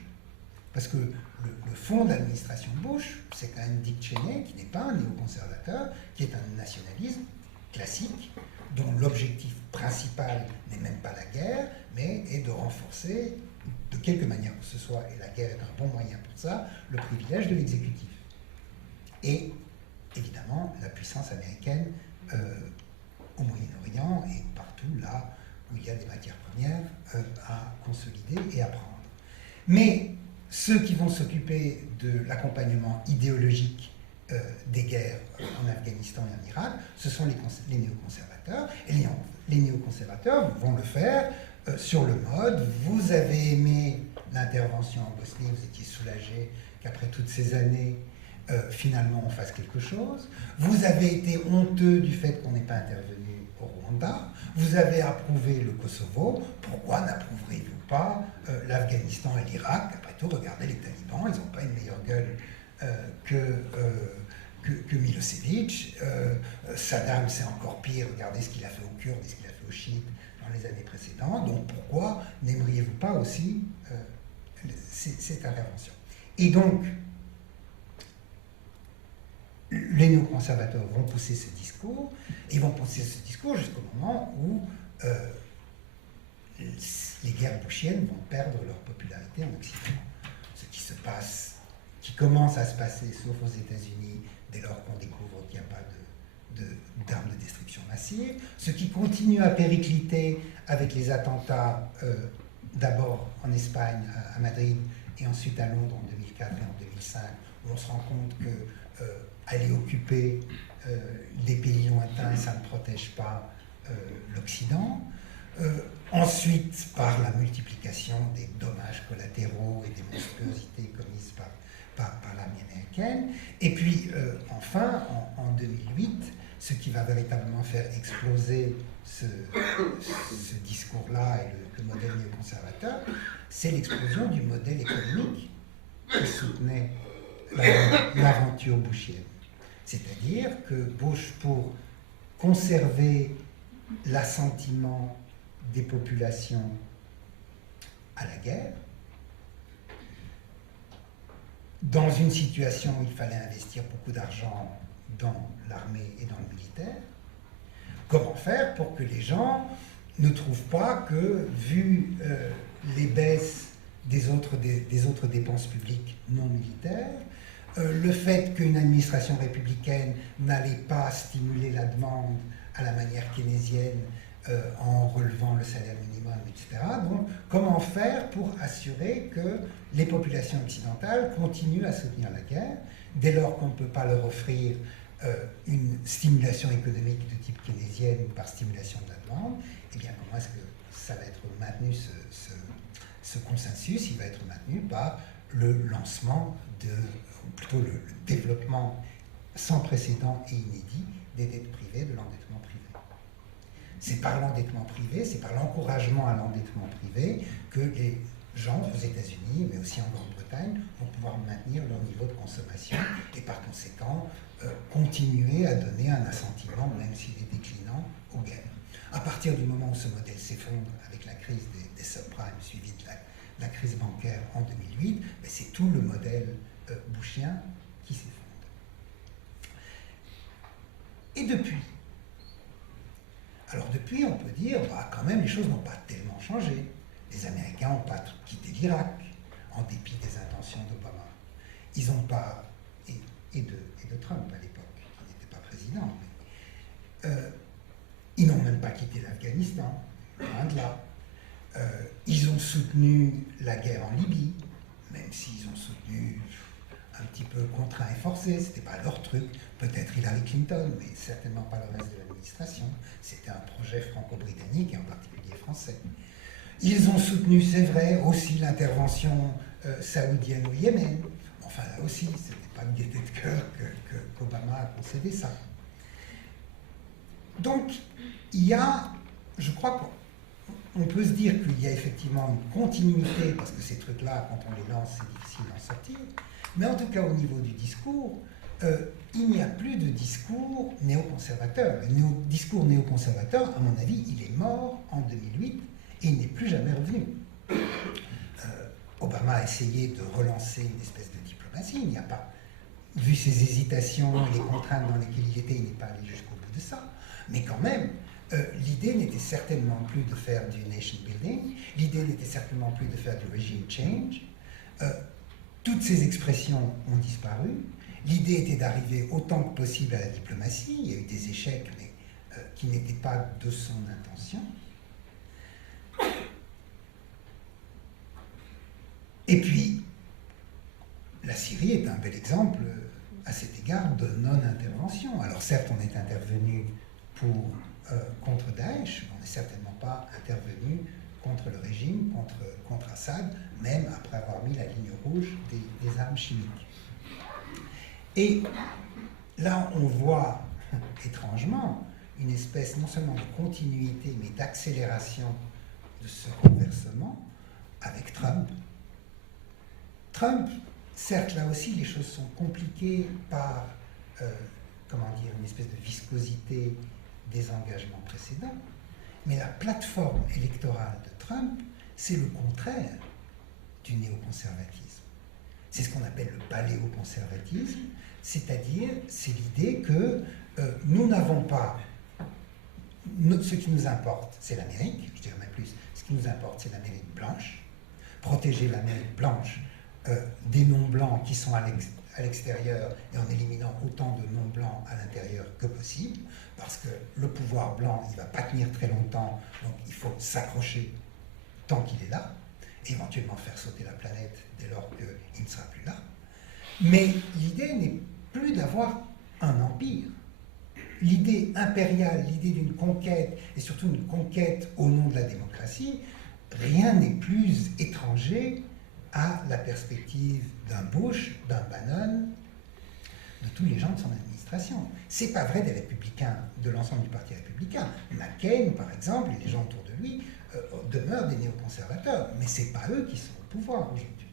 parce que le fond de l'administration Bush, c'est quand même Dick Cheney, qui n'est pas un néoconservateur, qui est un nationalisme classique, dont l'objectif principal n'est même pas la guerre, mais est de renforcer, de quelque manière que ce soit, et la guerre est un bon moyen pour ça, le privilège de l'exécutif. Et, évidemment, la puissance américaine au Moyen-Orient et partout là où il y a des matières premières à consolider et à prendre. Mais ceux qui vont s'occuper de l'accompagnement idéologique des guerres en Afghanistan et en Irak, ce sont les néoconservateurs. Et les néoconservateurs vont le faire sur le mode, vous avez aimé l'intervention en Bosnie, vous étiez soulagé qu'après toutes ces années, finalement on fasse quelque chose. Vous avez été honteux du fait qu'on n'ait pas intervenu au Rwanda. Vous avez approuvé le Kosovo. Pourquoi n'approuverez-vous pas l'Afghanistan et l'Irak? Après tout, regardez les talibans, ils n'ont pas une meilleure gueule que Milosevic. Saddam, c'est encore pire. Regardez ce qu'il a fait aux Kurdes et ce qu'il a fait aux chiites dans les années précédentes. Donc pourquoi n'aimeriez-vous pas aussi cette intervention? Et donc, les néoconservateurs vont pousser ce discours, et vont pousser ce discours jusqu'au moment où les guerres bushiennes vont perdre leur popularité en Occident. Ce qui se passe, qui commence à se passer, sauf aux États-Unis, dès lors qu'on découvre qu'il n'y a pas d'armes de destruction massive, ce qui continue à péricliter avec les attentats, d'abord en Espagne, à Madrid, et ensuite à Londres en 2004 et en 2005, où on se rend compte que aller occuper des pays lointains, ça ne protège pas l'Occident. Ensuite, par la multiplication des dommages collatéraux et des monstruosités commises par l'armée américaine. Et puis, enfin, en 2008, ce qui va véritablement faire exploser ce discours-là et le modèle néoconservateur, c'est l'explosion du modèle économique qui soutenait l'aventure bushienne. C'est-à-dire que Bush, pour conserver l'assentiment des populations à la guerre, dans une situation où il fallait investir beaucoup d'argent dans l'armée et dans le militaire, comment faire pour que les gens ne trouvent pas que, vu les baisses des autres dépenses publiques non militaires, le fait qu'une administration républicaine n'allait pas stimuler la demande à la manière keynésienne en relevant le salaire minimum, etc. Donc, comment faire pour assurer que les populations occidentales continuent à soutenir la guerre, dès lors qu'on ne peut pas leur offrir une stimulation économique de type keynésienne par stimulation de la demande? Eh bien, comment est-ce que ça va être maintenu, ce consensus? Il va être maintenu par le lancement ou plutôt le développement sans précédent et inédit des dettes privées, de l'endettement privé. C'est par l'endettement privé, c'est par l'encouragement à l'endettement privé que les gens aux États-Unis, mais aussi en Grande-Bretagne, vont pouvoir maintenir leur niveau de consommation et par conséquent continuer à donner un assentiment, même s'il est déclinant, aux guerres. À partir du moment où ce modèle s'effondre avec la crise des subprimes suivie de la crise bancaire en 2008, c'est tout le modèle bushien qui s'effondre. Et depuis, on peut dire, quand même, les choses n'ont pas tellement changé. Les Américains n'ont pas quitté l'Irak, en dépit des intentions d'Obama. Ils n'ont pas, et de Trump à l'époque, qui n'était pas président, mais, ils n'ont même pas quitté l'Afghanistan, loin de là. Ils ont soutenu la guerre en Libye, même s'ils ont soutenu un petit peu contraint et forcé, c'était pas leur truc, peut-être Hillary Clinton, mais certainement pas le reste de l'administration. C'était un projet franco-britannique et en particulier français. Ils ont soutenu, c'est vrai, aussi l'intervention saoudienne au Yémen. Enfin, là aussi, c'était pas une gaieté de cœur qu'Obama a concédé ça. Donc, il y a, je crois qu'on peut se dire qu'il y a effectivement une continuité, parce que ces trucs-là, quand on les lance, c'est difficile d'en sortir, mais en tout cas au niveau du discours, il n'y a plus de discours néoconservateur. Le discours néoconservateur, à mon avis, il est mort en 2008 et il n'est plus jamais revenu. Obama a essayé de relancer une espèce de diplomatie, il n'y a pas, vu ses hésitations et les contraintes dans lesquelles il était, il n'est pas allé jusqu'au bout de ça. Mais quand même, l'idée n'était certainement plus de faire du nation building, l'idée n'était certainement plus de faire du regime change. Toutes ces expressions ont disparu. L'idée était d'arriver autant que possible à la diplomatie. Il y a eu des échecs, mais qui n'étaient pas de son intention. Et puis, la Syrie est un bel exemple à cet égard de non-intervention. Alors certes, on est intervenu contre Daesh, mais on n'est certainement pas intervenu contre le régime, contre Assad, même après avoir mis la ligne rouge des armes chimiques. Et là, on voit étrangement une espèce non seulement de continuité, mais d'accélération de ce renversement avec Trump. Trump, certes, là aussi, les choses sont compliquées par, une espèce de viscosité des engagements précédents, mais la plateforme électorale de Trump, c'est le contraire du néoconservatisme. C'est ce qu'on appelle le paléoconservatisme, c'est-à-dire, c'est l'idée que nous n'avons pas... ce qui nous importe, c'est l'Amérique, je dirais même plus, ce qui nous importe, c'est l'Amérique blanche, protéger l'Amérique blanche des non-blancs qui sont à l'extérieur et en éliminant autant de non-blancs à l'intérieur que possible, parce que le pouvoir blanc, il ne va pas tenir très longtemps, donc il faut s'accrocher tant qu'il est là, et éventuellement faire sauter la planète dès lors qu'il ne sera plus là. Mais l'idée n'est plus d'avoir un empire. L'idée impériale, l'idée d'une conquête, et surtout une conquête au nom de la démocratie, rien n'est plus étranger à la perspective d'un Bush, d'un Bannon, de tous les gens de son administration. C'est pas vrai des républicains, de l'ensemble du parti républicain. McCain, par exemple, et les gens autour de lui, demeurent des néoconservateurs, mais c'est pas eux qui sont au pouvoir aujourd'hui.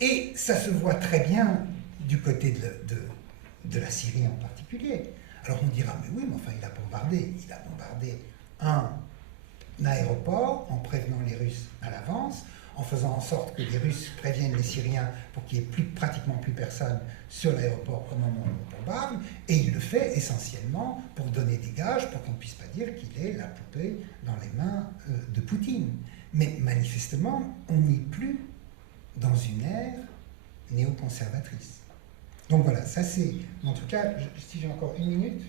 Et ça se voit très bien du côté de la Syrie en particulier. Alors on dira, mais oui, mais enfin il a bombardé un aéroport en prévenant les Russes à l'avance, en faisant en sorte que les Russes préviennent les Syriens pour qu'il n'y ait pratiquement plus personne sur l'aéroport au moment où on bombarde, et il le fait essentiellement pour donner des gages, pour qu'on ne puisse pas dire qu'il est la poupée dans les mains de Poutine. Mais manifestement, on n'est plus dans une ère néoconservatrice. Donc voilà, ça c'est, en tout cas, si j'ai encore une minute.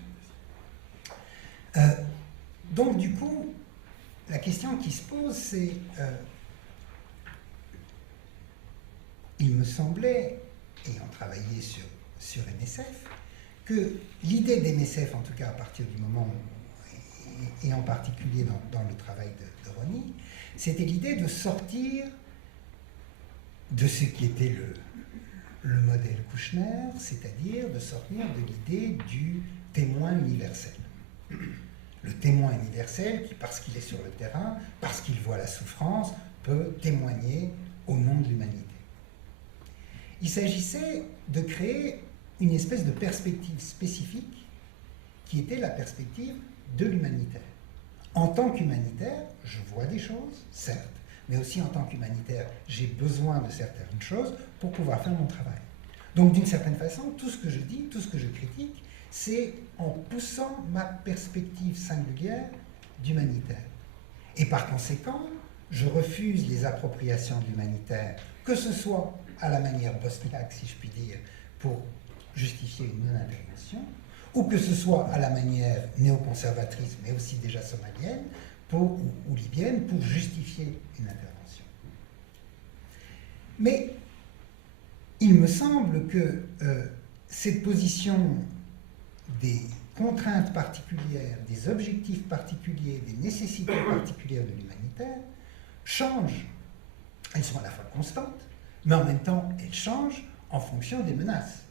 Donc du coup, la question qui se pose, c'est, il me semblait, ayant travaillé sur MSF, que l'idée d'MSF, en tout cas à partir du moment où, et en particulier dans le travail de Rony, c'était l'idée de sortir de ce qui était le modèle Kouchner, c'est-à-dire de sortir de l'idée du témoin universel. Le témoin universel qui, parce qu'il est sur le terrain, parce qu'il voit la souffrance, peut témoigner au nom de l'humanité. Il s'agissait de créer une espèce de perspective spécifique qui était la perspective de l'humanitaire. En tant qu'humanitaire, je vois des choses, certes, mais aussi en tant qu'humanitaire, j'ai besoin de certaines choses pour pouvoir faire mon travail. Donc d'une certaine façon, tout ce que je dis, tout ce que je critique, c'est en poussant ma perspective singulière d'humanitaire. Et par conséquent, je refuse les appropriations de l'humanitaire, que ce soit à la manière bosniaque, si je puis dire, pour justifier une non-intervention, ou que ce soit à la manière néoconservatrice, mais aussi déjà somalienne, ou libyenne, pour justifier une intervention. Mais il me semble que cette position des contraintes particulières, des objectifs particuliers, des nécessités particulières de l'humanitaire change. Elles sont à la fois constantes, mais en même temps, elles changent en fonction des menaces.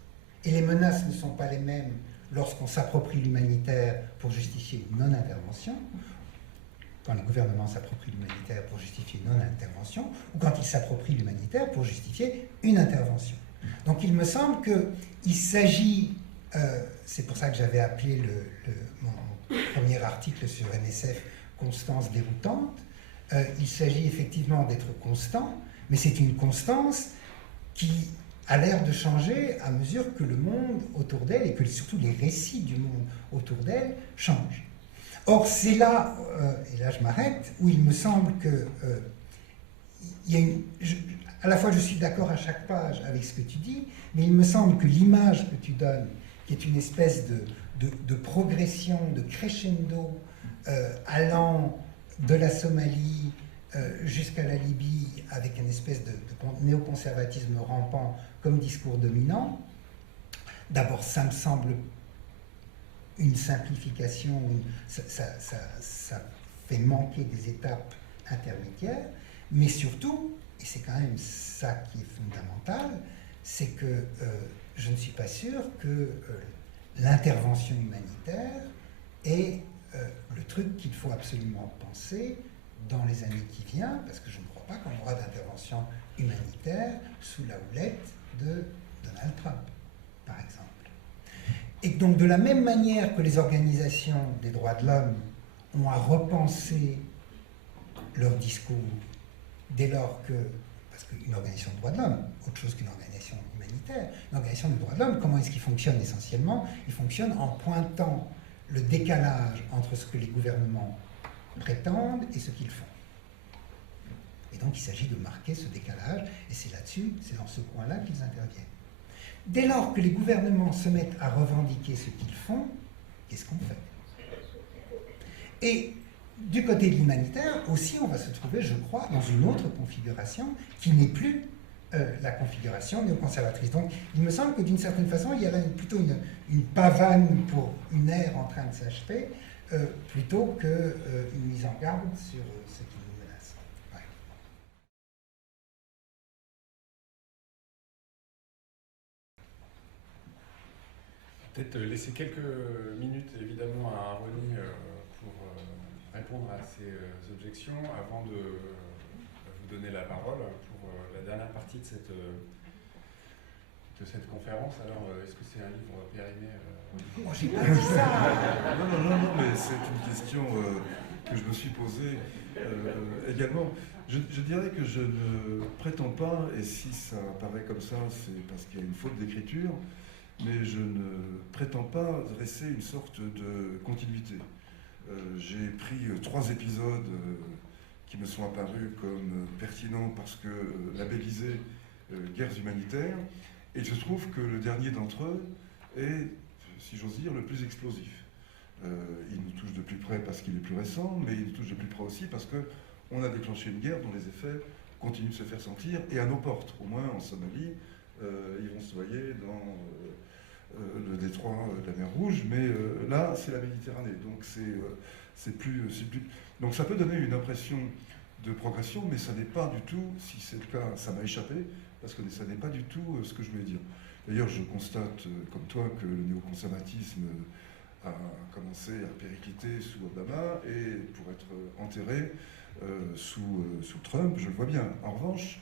Et les menaces ne sont pas les mêmes lorsqu'on s'approprie l'humanitaire pour justifier une non-intervention, quand les gouvernements s'approprient l'humanitaire pour justifier une non-intervention, ou quand ils s'approprient l'humanitaire pour justifier une intervention. Donc il me semble qu'il s'agit, c'est pour ça que j'avais appelé mon premier article sur MSF « Constance déroutante », il s'agit effectivement d'être constant, mais c'est une constance qui a l'air de changer à mesure que le monde autour d'elle, et que surtout les récits du monde autour d'elle, changent. Or, c'est là, et là je m'arrête, où il me semble que à la fois je suis d'accord à chaque page avec ce que tu dis, mais il me semble que l'image que tu donnes, qui est une espèce de progression, de crescendo, allant de la Somalie jusqu'à la Libye, avec une espèce de néoconservatisme rampant comme discours dominant, d'abord ça me semble une simplification, ça fait manquer des étapes intermédiaires, mais surtout, et c'est quand même ça qui est fondamental, c'est que je ne suis pas sûr que l'intervention humanitaire est le truc qu'il faut absolument penser dans les années qui viennent, parce que je ne crois pas qu'on aura d'intervention humanitaire sous la houlette de Donald Trump, par exemple. Et donc, de la même manière que les organisations des droits de l'homme ont à repenser leur discours dès lors que, parce qu'une organisation de droits de l'homme, autre chose qu'une organisation humanitaire, une organisation des droits de l'homme, comment est-ce qu'il fonctionne essentiellement? Il fonctionne en pointant le décalage entre ce que les gouvernements prétendent et ce qu'ils font. Et donc, il s'agit de marquer ce décalage, et c'est là-dessus, c'est dans ce coin-là qu'ils interviennent. Dès lors que les gouvernements se mettent à revendiquer ce qu'ils font, qu'est-ce qu'on fait? Et du côté de l'humanitaire, aussi, on va se trouver, je crois, dans une autre configuration qui n'est plus la configuration néoconservatrice. Donc, il me semble que d'une certaine façon, il y a là plutôt une pavane pour une ère en train de s'achever, plutôt qu'une mise en garde sur ce qui nous menace. Ouais. Peut-être laisser quelques minutes, évidemment, à Ronnie pour répondre à ces objections avant de vous donner la parole pour la dernière partie de cette conférence. Alors, est-ce que c'est un livre périmé Moi, j'ai pas dit ça. Non, mais c'est une question que je me suis posée également. Je dirais que je ne prétends pas, et si ça apparaît comme ça, c'est parce qu'il y a une faute d'écriture, mais je ne prétends pas dresser une sorte de continuité. J'ai pris 3 épisodes qui me sont apparus comme pertinents parce que labellisés guerres humanitaires, et il se trouve que le dernier d'entre eux est, si j'ose dire, le plus explosif. Il nous touche de plus près parce qu'il est plus récent, mais il nous touche de plus près aussi parce qu'on a déclenché une guerre dont les effets continuent de se faire sentir, et à nos portes, au moins en Somalie, ils vont se noyer dans le détroit de la mer Rouge, mais là, c'est la Méditerranée, donc c'est plus... Donc ça peut donner une impression de progression, mais ça n'est pas du tout, si c'est le cas, ça m'a échappé, parce que ça n'est pas du tout ce que je voulais dire. D'ailleurs, je constate, comme toi, que le néoconservatisme a commencé à péricliter sous Obama et pour être enterré sous Trump, je le vois bien. En revanche,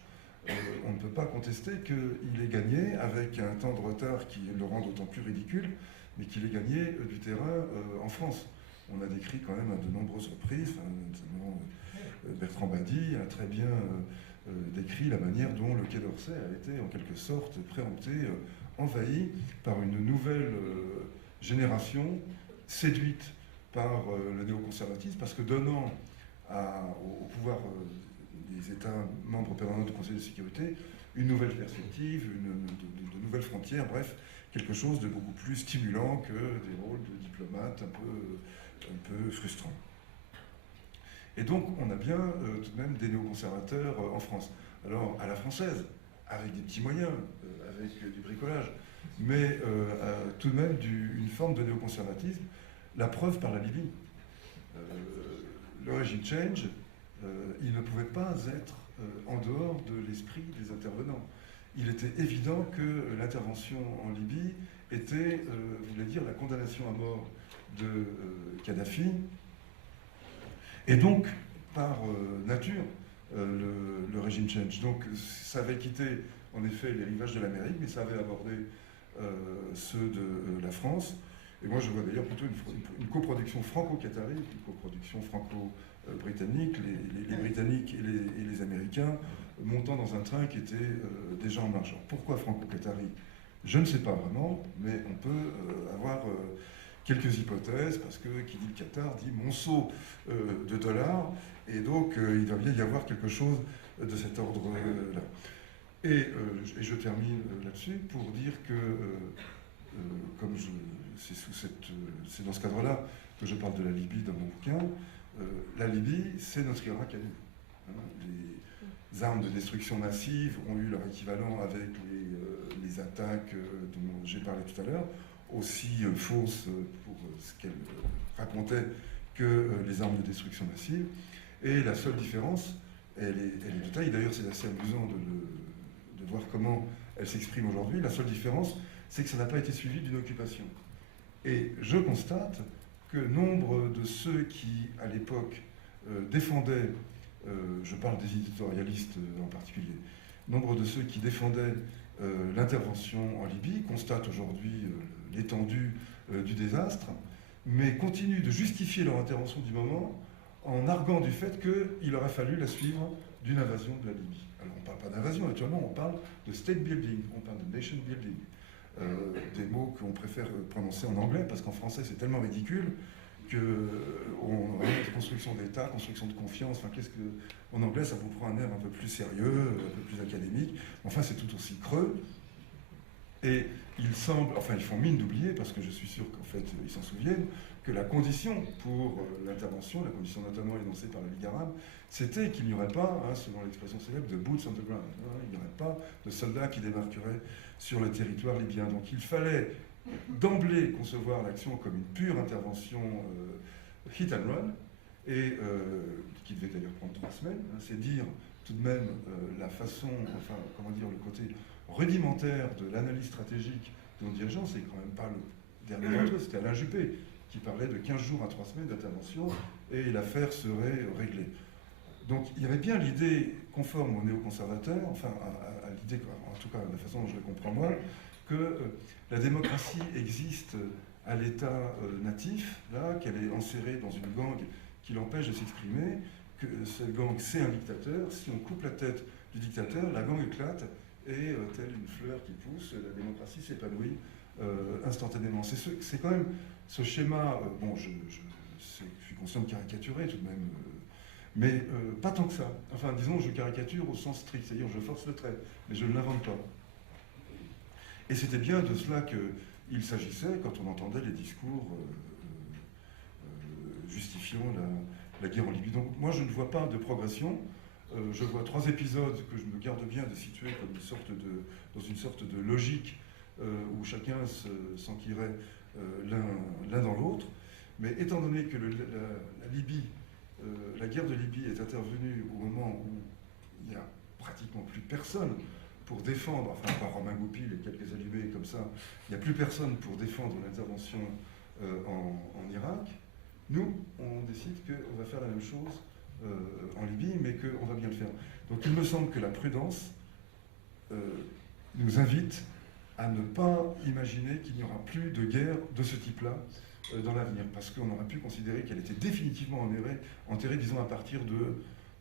on ne peut pas contester qu'il ait gagné avec un temps de retard qui le rend d'autant plus ridicule, mais qu'il ait gagné du terrain en France. On a décrit quand même à de nombreuses reprises, notamment Bertrand Badi a très bien décrit la manière dont le Quai d'Orsay a été en quelque sorte préempté, envahi par une nouvelle génération séduite par le néoconservatisme, parce que donnant au pouvoir des États membres permanents du Conseil de sécurité une nouvelle perspective, de nouvelles frontières, bref, quelque chose de beaucoup plus stimulant que des rôles de diplomates un peu frustrants. Et donc on a bien tout de même des néoconservateurs en France. Alors à la française, avec des petits moyens, avec du bricolage, mais tout de même une forme de néoconservatisme, la preuve par la Libye. Le régime change, il ne pouvait pas être en dehors de l'esprit des intervenants. il était évident que l'intervention en Libye voulait dire la condamnation à mort de Kadhafi, et donc, par nature, le régime change. Donc, ça avait quitté, en effet, les rivages de l'Amérique, mais ça avait abordé ceux de la France. Et moi, je vois d'ailleurs plutôt une coproduction franco-qatari, une coproduction franco-britannique, les Britanniques et les Américains montant dans un train qui était déjà en marche. Alors, pourquoi franco-qatari? Je ne sais pas vraiment, mais on peut avoir quelques hypothèses, parce que qui dit le Qatar dit monceau de dollars, et donc il doit bien y avoir quelque chose de cet ordre-là. Et je termine là-dessus pour dire que, c'est dans ce cadre-là que je parle de la Libye dans mon bouquin, la Libye, c'est notre Irak à nous. Hein, les armes de destruction massive ont eu leur équivalent avec les attaques dont j'ai parlé tout à l'heure, aussi fausses pour ce qu'elles racontaient que les armes de destruction massive. Et la seule différence, elle est de taille, d'ailleurs c'est assez amusant de voir comment elle s'exprime aujourd'hui, la seule différence, c'est que ça n'a pas été suivi d'une occupation. Et je constate que nombre de ceux qui, à l'époque, défendaient, je parle des éditorialistes en particulier, nombre de ceux qui défendaient l'intervention en Libye constatent aujourd'hui l'étendue du désastre, mais continuent de justifier leur intervention du moment en arguant du fait qu'il aurait fallu la suivre d'une invasion de la Libye. Alors on ne parle pas d'invasion, actuellement on parle de state building, on parle de nation building. Des mots qu'on préfère prononcer en anglais, parce qu'en français c'est tellement ridicule qu'on construction d'État, construction de confiance, enfin en anglais ça vous prend un air un peu plus sérieux, un peu plus académique, enfin c'est tout aussi creux. Et ils font mine d'oublier, parce que je suis sûr qu'en fait ils s'en souviennent, que la condition pour l'intervention, la condition notamment énoncée par la Ligue arabe, c'était qu'il n'y aurait pas, selon l'expression célèbre, de boots on the ground. Il n'y aurait pas de soldats qui débarqueraient sur le territoire libyen. Donc il fallait d'emblée concevoir l'action comme une pure intervention hit and run, et qui devait d'ailleurs prendre 3 semaines. C'est dire tout de même la façon, le côté rudimentaire de l'analyse stratégique de nos dirigeants. C'est quand même pas le dernier d'entre eux, c'était Alain Juppé qui parlait de 15 jours à 3 semaines d'intervention et l'affaire serait réglée. Donc il y avait bien l'idée conforme aux néoconservateurs, enfin à l'idée, en tout cas de la façon dont je la comprends moi, que la démocratie existe à l'état natif, là, qu'elle est enserrée dans une gangue qui l'empêche de s'exprimer, que cette gang c'est un dictateur, si on coupe la tête du dictateur, la gang éclate, et telle une fleur qui pousse, la démocratie s'épanouit instantanément. C'est quand même ce schéma, je suis conscient de caricaturer tout de même, mais pas tant que ça. Enfin, disons, je caricature au sens strict, c'est-à-dire je force le trait, mais je ne l'invente pas. Et c'était bien de cela qu'il s'agissait quand on entendait les discours justifiant la guerre en Libye. Donc moi, je ne vois pas de progression. Je vois 3 épisodes que je me garde bien de situer comme dans une sorte de logique où chacun s'enquirait l'un dans l'autre. Mais étant donné que la Libye, la guerre de Libye est intervenue au moment où il n'y a pratiquement plus personne pour défendre, enfin par Romain Goupil et quelques allumés comme ça, il n'y a plus personne pour défendre l'intervention en Irak, nous, on décide qu'on va faire la même chose en Libye, mais qu'on va bien le faire. Donc il me semble que la prudence nous invite à ne pas imaginer qu'il n'y aura plus de guerre de ce type-là dans l'avenir, parce qu'on aurait pu considérer qu'elle était définitivement enterrée, disons, à partir de,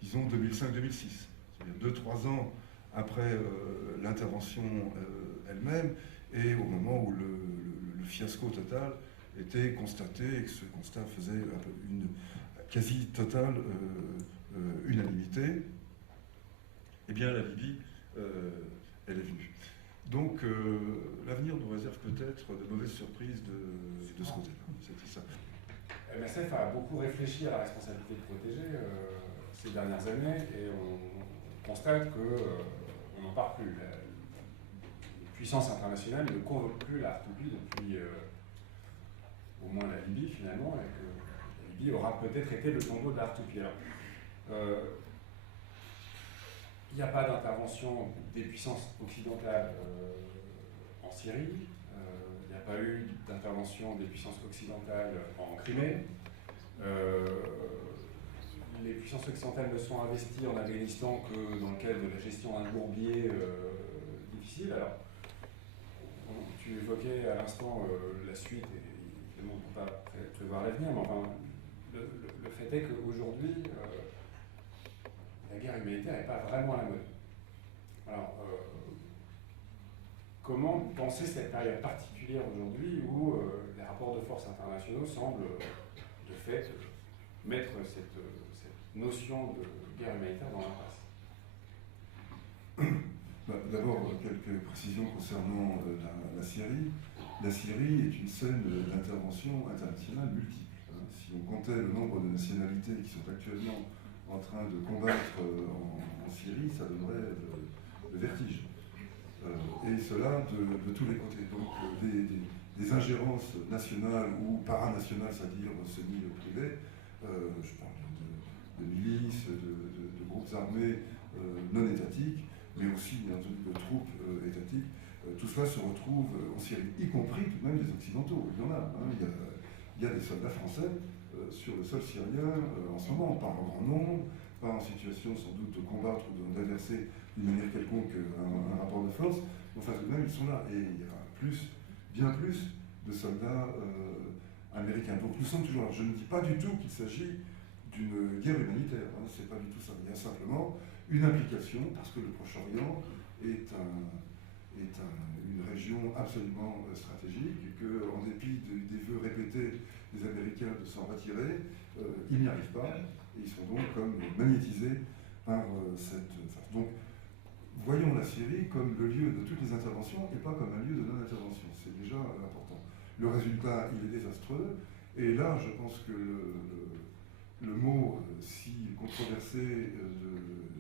2005-2006, c'est-à-dire 2-3 ans après l'intervention elle-même, et au moment où le fiasco total était constaté, et que ce constat faisait une quasi totale unanimité, eh bien la Libye, elle est venue. Donc l'avenir nous réserve peut-être de mauvaises surprises de ce côté-là. C'était ça. MSF a beaucoup réfléchi à la responsabilité de protéger ces dernières années, et on constate qu'on n'en parle plus. La puissance internationale ne convoque plus la R2P depuis au moins la Libye finalement, et que la Libye aura peut-être été le tombeau de la R2P. Alors, il n'y a pas d'intervention des puissances occidentales en Syrie, il n'y a pas eu d'intervention des puissances occidentales en Crimée. Les puissances occidentales ne sont investies en Afghanistan que dans le cadre de la gestion d'un bourbier difficile. Alors, tu évoquais à l'instant la suite, et évidemment on ne peut pas prévoir l'avenir, mais enfin, le fait est qu'aujourd'hui, la guerre humanitaire n'est pas vraiment à la mode. Alors, comment penser cette période particulière aujourd'hui où les rapports de force internationaux semblent, de fait, mettre cette notion de guerre humanitaire dans l'impasse? D'abord, quelques précisions concernant la Syrie. La Syrie est une scène d'intervention internationale multiple. Si on comptait le nombre de nationalités qui sont actuellement en train de combattre en Syrie, ça donnerait le vertige. Et cela de tous les côtés. Donc des ingérences nationales ou paranationales, c'est-à-dire semi-privées, je parle de milices, de groupes armés non étatiques, mais aussi bien entendu de troupes étatiques, tout cela se retrouve en Syrie, y compris tout de même des Occidentaux. Il y en a. Il y a des soldats français sur le sol syrien en ce moment, pas en grand nombre, pas en situation sans doute de combattre ou d'inverser d'une manière quelconque un rapport de force, mais enfin tout de même ils sont là. Et il y a bien plus de soldats américains. Donc nous sommes toujours là. Je ne dis pas du tout qu'il s'agit d'une guerre humanitaire, c'est pas du tout ça. Il y a simplement une implication, parce que le Proche-Orient est une région absolument stratégique, et qu'en dépit des vœux répétés des Américains de s'en retirer, ils n'y arrivent pas, et ils sont donc comme magnétisés par cette... Donc, voyons la Syrie comme le lieu de toutes les interventions, et pas comme un lieu de non-intervention. C'est déjà important. Le résultat, il est désastreux, et là, je pense que le mot si controversé,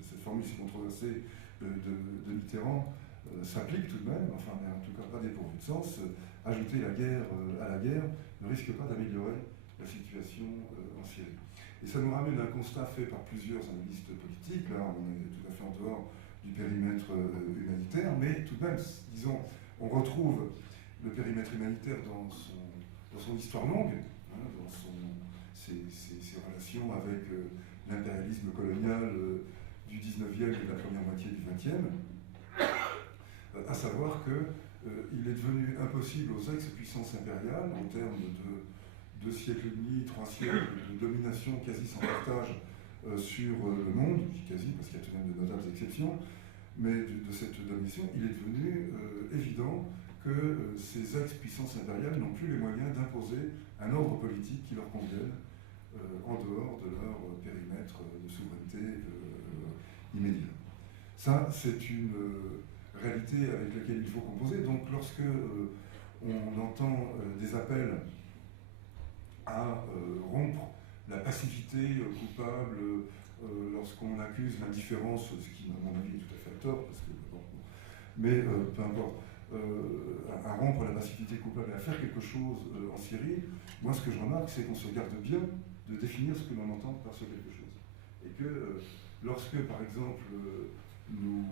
cette formule si controversée de Mitterrand s'applique tout de même, enfin, mais en tout cas pas dépourvu de sens. Ajouter la guerre à la guerre ne risque pas d'améliorer la situation en Syrie. Et ça nous ramène à un constat fait par plusieurs analystes politiques. Là, on est tout à fait en dehors du périmètre humanitaire, mais tout de même, disons, on retrouve le périmètre humanitaire dans son histoire longue, dans ses relations avec l'impérialisme colonial du 19e et de la première moitié du 20e, à savoir qu'il est devenu impossible aux ex-puissances impériales, en termes de 2 siècles et demi, 3 siècles de domination quasi sans partage sur le monde, quasi parce qu'il y a tout de même de notables exceptions, mais de cette domination, il est devenu évident que ces ex-puissances impériales n'ont plus les moyens d'imposer un ordre politique qui leur convienne en dehors de leur périmètre de souveraineté immédiat. Ça, c'est une réalité avec laquelle il faut composer. Donc, lorsque on entend des appels à rompre la passivité coupable, lorsqu'on accuse l'indifférence, ce qui, à mon avis, est tout à fait à tort, parce que, bon, mais peu importe, à rompre la passivité coupable et à faire quelque chose en Syrie, moi, ce que je remarque, c'est qu'on se garde bien de définir ce que l'on entend par ce quelque chose. Et que lorsque, par exemple, nous,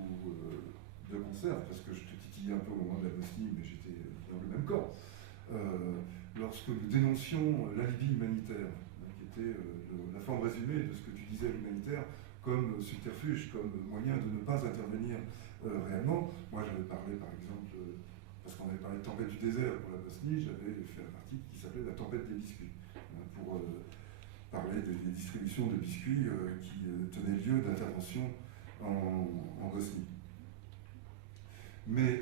de concert, parce que je te titillais un peu au moment de la Bosnie, mais j'étais dans le même camp, lorsque nous dénoncions l'alibi humanitaire, qui était la forme résumée de ce que tu disais, l'humanitaire, comme subterfuge, comme moyen de ne pas intervenir réellement. Moi, j'avais parlé, par exemple, parce qu'on avait parlé de tempête du désert pour la Bosnie, j'avais fait un article qui s'appelait La tempête des biscuits, pour parler des distributions de biscuits qui tenaient lieu d'intervention en Bosnie. Mais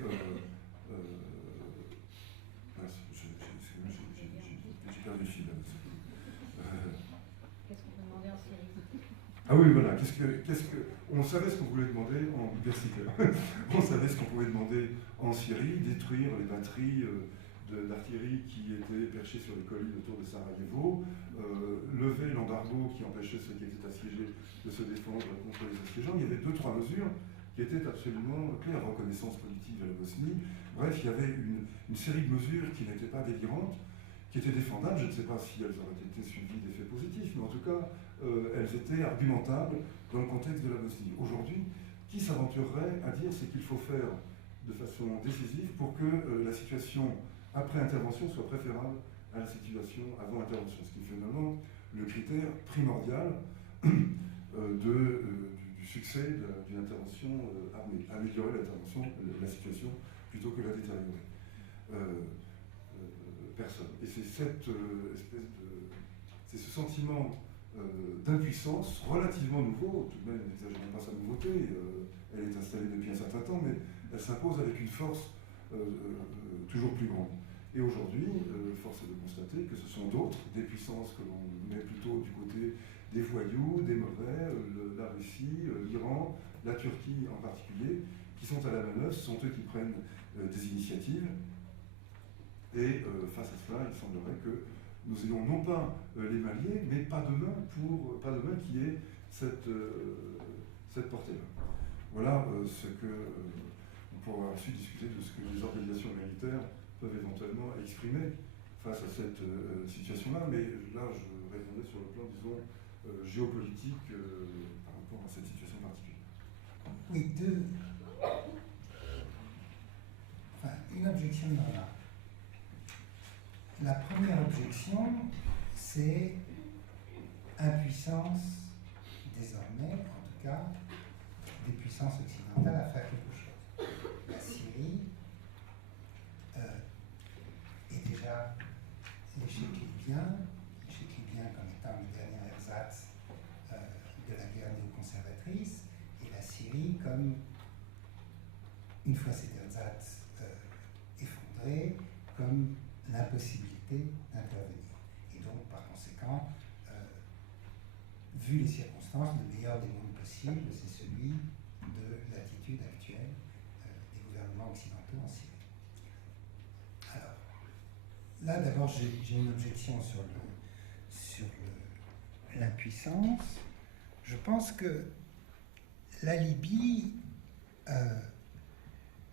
j'ai perdu le fil. Qu'est-ce qu'on peut demander en Syrie? Ah oui, voilà. On savait ce qu'on voulait demander en universitaire. On savait ce qu'on pouvait demander en Syrie, détruire les batteries d'artillerie qui étaient perchées sur les collines autour de Sarajevo, lever l'embargo qui empêchait ceux qui étaient assiégés de se défendre contre les assiégeants. Il y avait 2-3 mesures qui étaient absolument claires, reconnaissance politique de la Bosnie. Bref, il y avait une série de mesures qui n'étaient pas délirantes, qui étaient défendables. Je ne sais pas si elles auraient été suivies d'effets positifs, mais en tout cas, elles étaient argumentables dans le contexte de la Bosnie. Aujourd'hui, qui s'aventurerait à dire ce qu'il faut faire de façon décisive pour que la situation après intervention soit préférable à la situation avant intervention, ce qui est finalement le critère primordial du succès d'une intervention armée, améliorer l'intervention, la situation, plutôt que la détériorer. Personne. Et c'est cette c'est ce sentiment d'impuissance relativement nouveau, tout de même n'exagérons pas sa nouveauté, elle est installée depuis un certain temps, mais elle s'impose avec une force toujours plus grande. Et aujourd'hui, force est de constater que ce sont d'autres, des puissances que l'on met plutôt du côté des voyous, des mauvais, la Russie, l'Iran, la Turquie en particulier, qui sont à la manœuvre, ce sont eux qui prennent des initiatives. Et face à cela, il semblerait que nous ayons non pas les Maliens, mais pas demain qui ait cette portée-là. Voilà ce que on pourra ensuite discuter de ce que les organisations militaires peuvent éventuellement exprimer face à cette situation-là, mais là je répondais sur le plan, disons, géopolitique par rapport à cette situation particulière. Oui, une objection de là. La première objection, c'est impuissance, désormais, en tout cas, des puissances occidentales à faire quelque chose. La Syrie est déjà l'échec libyen comme étant le dernier ersatz de la guerre néoconservatrice, et la Syrie comme, une fois cet ersatz effondré, comme l'impossibilité d'intervenir. Et donc, par conséquent, vu les circonstances, le meilleur des mondes possibles, c'est celui de l'attitude actuelle des gouvernements occidentaux en Syrie. Alors, là, d'abord, j'ai une objection sur l'impuissance. Je pense que la Libye,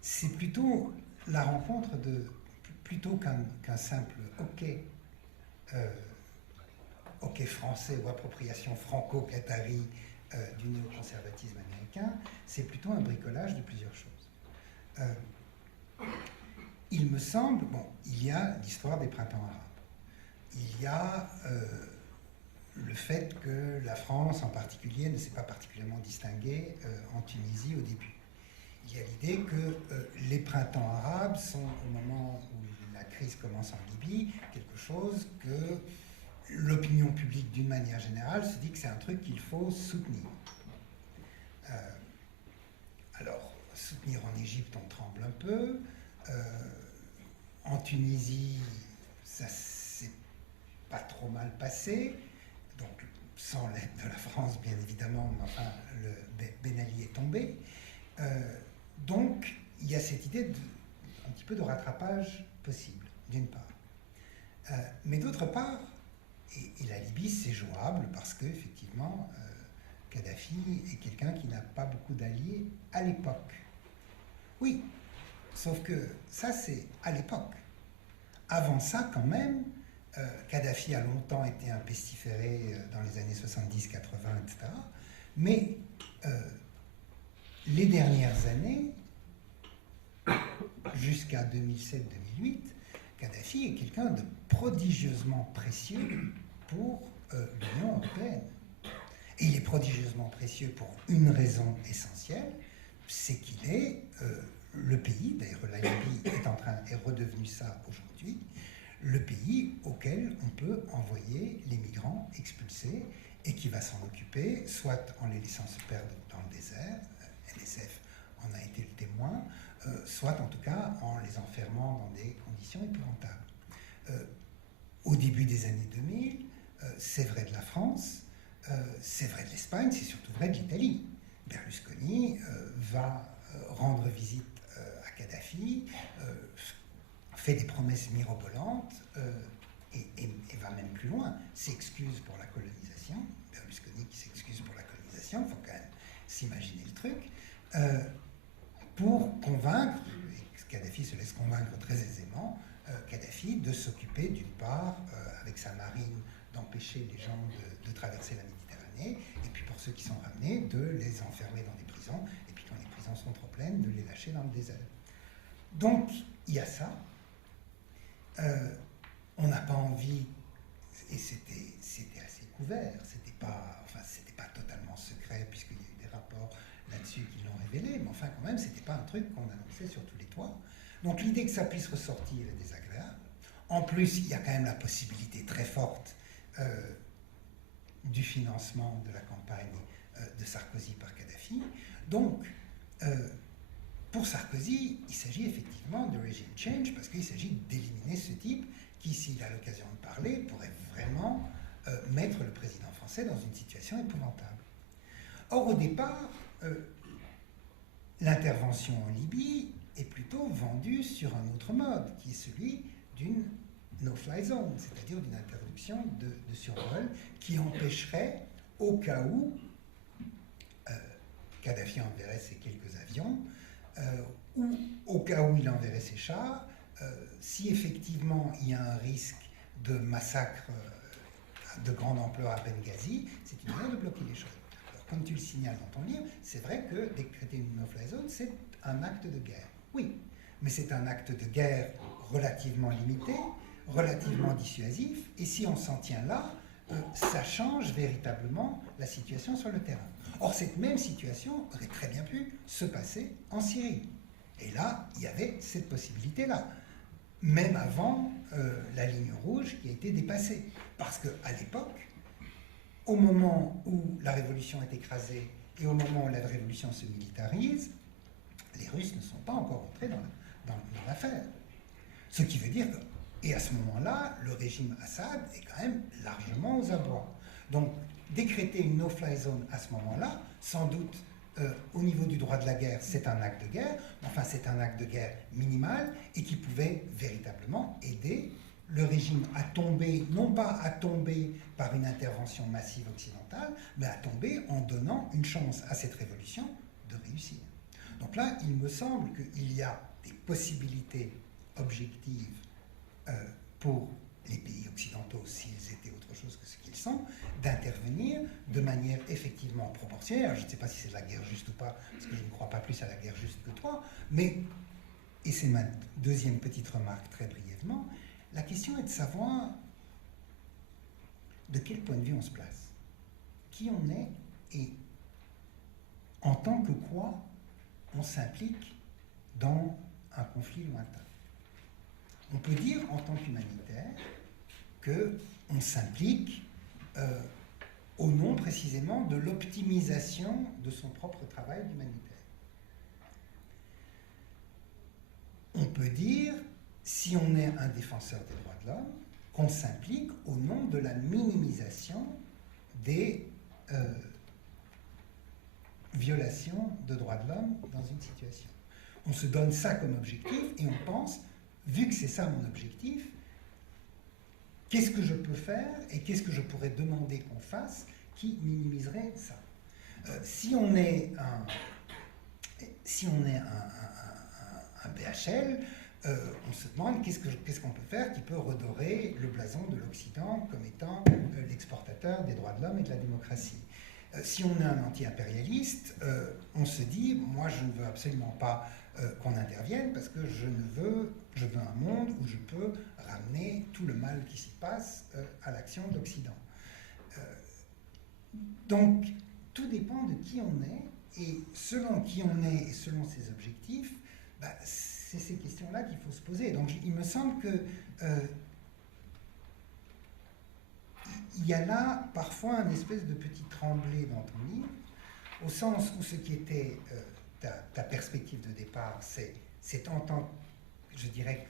c'est plutôt la rencontre plutôt qu'un simple hockey français ou appropriation franco-qatari du néoconservatisme américain, c'est plutôt un bricolage de plusieurs choses. Il me semble, il y a l'histoire des printemps arabes. Il y a le fait que la France en particulier ne s'est pas particulièrement distinguée en Tunisie au début. Il y a l'idée que les printemps arabes sont, au moment où la crise commence en Libye, quelque chose que l'opinion publique, d'une manière générale, se dit que c'est un truc qu'il faut soutenir. Alors, soutenir en Égypte, on tremble un peu. En Tunisie, ça s'est pas trop mal passé. Donc, sans l'aide de la France, bien évidemment, mais enfin, Ben Ali est tombé. Donc, il y a cette idée un petit peu de rattrapage possible, d'une part. Mais d'autre part, et la Libye, c'est jouable parce qu'effectivement, Kadhafi est quelqu'un qui n'a pas beaucoup d'alliés à l'époque. Oui, sauf que ça, c'est à l'époque. Avant ça, quand même, Kadhafi a longtemps été un pestiféré dans les années 70, 80, etc. Mais les dernières années, jusqu'à 2007-2008, Kadhafi est quelqu'un de prodigieusement précieux pour l'Union européenne. Et il est prodigieusement précieux pour une raison essentielle, c'est qu'il est le pays, d'ailleurs la Libye est redevenu ça aujourd'hui, le pays auquel on peut envoyer les migrants expulsés et qui va s'en occuper, soit en les laissant se perdre dans le désert, NSF en a été le témoin, soit en tout cas en les enfermant dans des conditions épouvantables. Au début des années 2000, c'est vrai de la France, c'est vrai de l'Espagne, c'est surtout vrai de l'Italie. Berlusconi va rendre visite à Kadhafi, fait des promesses mirobolantes et va même plus loin, s'excuse pour la colonisation. Berlusconi qui s'excuse pour la colonisation, il faut quand même s'imaginer le truc, pour convaincre, et Kadhafi se laisse convaincre très aisément, Kadhafi de s'occuper d'une part, avec sa marine, d'empêcher les gens de traverser la Méditerranée, et puis pour ceux qui sont ramenés, de les enfermer dans des prisons, et puis qu'on façon sont trop pleines, de les lâcher dans le désert. Donc, il y a ça. On n'a pas envie, et c'était assez couvert, c'était pas totalement secret, puisqu'il y a eu des rapports là-dessus qui l'ont révélé, mais enfin, quand même, c'était pas un truc qu'on annonçait sur tous les toits. Donc, l'idée que ça puisse ressortir est désagréable. En plus, il y a quand même la possibilité très forte du financement de la campagne de Sarkozy par Kadhafi. Donc, pour Sarkozy, il s'agit effectivement de regime change parce qu'il s'agit d'éliminer ce type qui, s'il a l'occasion de parler, pourrait vraiment mettre le président français dans une situation épouvantable. Or, au départ, l'intervention en Libye est plutôt vendue sur un autre mode, qui est celui d'une no-fly zone, c'est-à-dire d'une interruption de survol qui empêcherait, au cas où Kadhafi enverrait ses quelques avions, ou au cas où il enverrait ses chars, si effectivement il y a un risque de massacre de grande ampleur à Benghazi, c'est une manière de bloquer les choses. Alors, comme tu le signales dans ton livre, c'est vrai que décréter une no-fly zone, c'est un acte de guerre. Oui, mais c'est un acte de guerre relativement limité, relativement dissuasif, et si on s'en tient là, ça change véritablement la situation sur le terrain. Or, cette même situation aurait très bien pu se passer en Syrie. Et là, il y avait cette possibilité-là, même avant la ligne rouge qui a été dépassée. Parce qu'à l'époque, au moment où la révolution est écrasée et au moment où la révolution se militarise, les Russes ne sont pas encore entrés dans l'affaire. Ce qui veut dire que, et à ce moment-là, le régime Assad est quand même largement aux abois. Donc, décréter une no-fly zone à ce moment-là, sans doute au niveau du droit de la guerre, c'est un acte de guerre, mais enfin c'est un acte de guerre minimal et qui pouvait véritablement aider le régime à tomber, non pas à tomber par une intervention massive occidentale, mais à tomber en donnant une chance à cette révolution de réussir. Donc là, il me semble qu'il y a des possibilités objectives pour les pays occidentaux, s'ils étaient autre chose que ce qu'ils sont, d'intervenir de manière effectivement proportionnelle. Alors, je ne sais pas si c'est de la guerre juste ou pas, parce que je ne crois pas plus à la guerre juste que toi, mais, et c'est ma deuxième petite remarque très brièvement, la question est de savoir de quel point de vue on se place, qui on est et en tant que quoi on s'implique dans un conflit lointain. On peut dire en tant qu'humanitaire qu'on s'implique au nom précisément de l'optimisation de son propre travail d'humanitaire. On peut dire, si on est un défenseur des droits de l'homme, qu'on s'implique au nom de la minimisation des violations de droits de l'homme dans une situation. On se donne ça comme objectif et on pense, vu que c'est ça mon objectif, qu'est-ce que je peux faire et qu'est-ce que je pourrais demander qu'on fasse qui minimiserait ça. Si on est un BHL, on se demande qu'est-ce qu'on peut faire qui peut redorer le blason de l'Occident comme étant l'exportateur des droits de l'homme et de la démocratie. Si on est un anti-impérialiste, on se dit, moi je ne veux absolument pas qu'on intervienne parce que je veux un monde où je peux ramener tout le mal qui s'y passe à l'action de l'Occident. Donc, tout dépend de qui on est, et selon qui on est et selon ses objectifs, c'est ces questions-là qu'il faut se poser. Donc, il me semble que il y a là parfois un espèce de petit tremblé dans ton livre, au sens où ce qui était ta perspective de départ, c'est en tant, je dirais,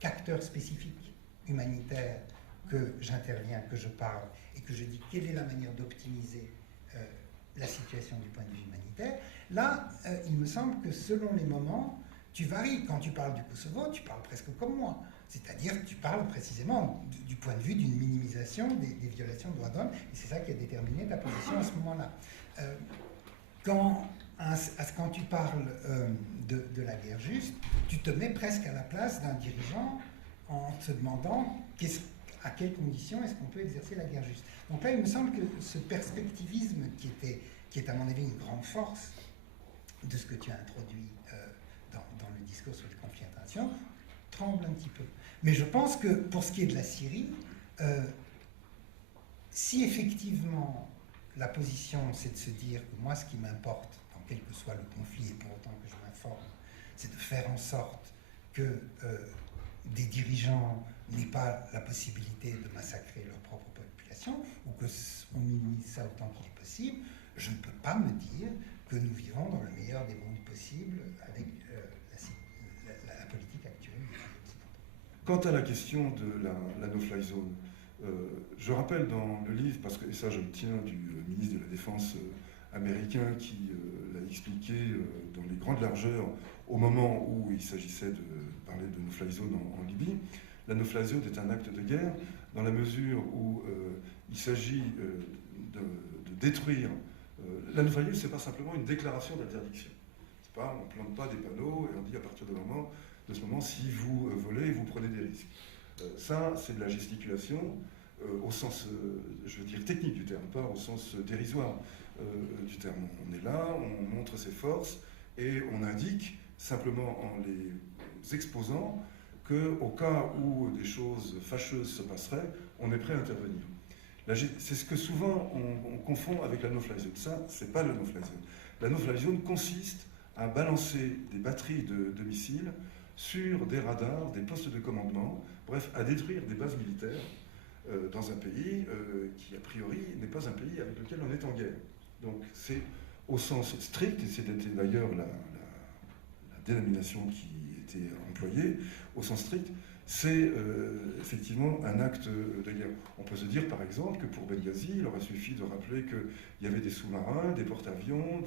qu'acteur spécifique humanitaire que j'interviens, que je parle, et que je dis quelle est la manière d'optimiser la situation du point de vue humanitaire. Là, il me semble que selon les moments, tu varies. Quand tu parles du Kosovo, tu parles presque comme moi. C'est-à-dire que tu parles précisément du point de vue d'une minimisation des violations de droits de l'homme, et c'est ça qui a déterminé ta position à ce moment-là. Quand tu parles de la guerre juste, tu te mets presque à la place d'un dirigeant en te demandant à quelles conditions est-ce qu'on peut exercer la guerre juste. Donc là, il me semble que ce perspectivisme qui est à mon avis une grande force de ce que tu as introduit dans le discours sur les conflits internationaux, tremble un petit peu. Mais je pense que pour ce qui est de la Syrie, si effectivement la position c'est de se dire que moi ce qui m'importe, dans quel que soit le conflit, et pour autant que je m'informe, c'est de faire en sorte que des dirigeants n'aient pas la possibilité de massacrer leur propre population, ou qu'on minimise ça autant qu'il est possible, je ne peux pas me dire que nous vivons dans le meilleur des mondes possibles avec la politique actuelle des pays occidentaux. Quant à la question de la no-fly zone, je rappelle dans le livre, parce que et ça je le tiens du ministre de la Défense américain qui l'a expliqué dans les grandes largeurs au moment où il s'agissait de parler de no-fly zone en Libye. La no-fly zone est un acte de guerre dans la mesure où il s'agit de détruire. La no-fly zone, c'est pas simplement une déclaration d'interdiction. C'est pas, on plante pas des panneaux et on dit à partir de ce moment, si vous volez, vous prenez des risques. Ça, c'est de la gesticulation au sens, je veux dire, technique du terme, pas au sens dérisoire du terme. On est là, on montre ses forces et on indique simplement en les exposant qu'au cas où des choses fâcheuses se passeraient, on est prêt à intervenir. C'est ce que souvent on confond avec la no-fly zone. Ça, c'est pas la no-fly zone. La no-fly zone consiste à balancer des batteries de missiles sur des radars, des postes de commandement, bref, à détruire des bases militaires dans un pays qui, a priori, n'est pas un pays avec lequel on est en guerre. Donc c'est au sens strict, et c'était d'ailleurs la dénomination qui était employée, au sens strict, c'est effectivement un acte de guerre. On peut se dire par exemple que pour Benghazi, il aurait suffi de rappeler qu'il y avait des sous-marins, des porte-avions,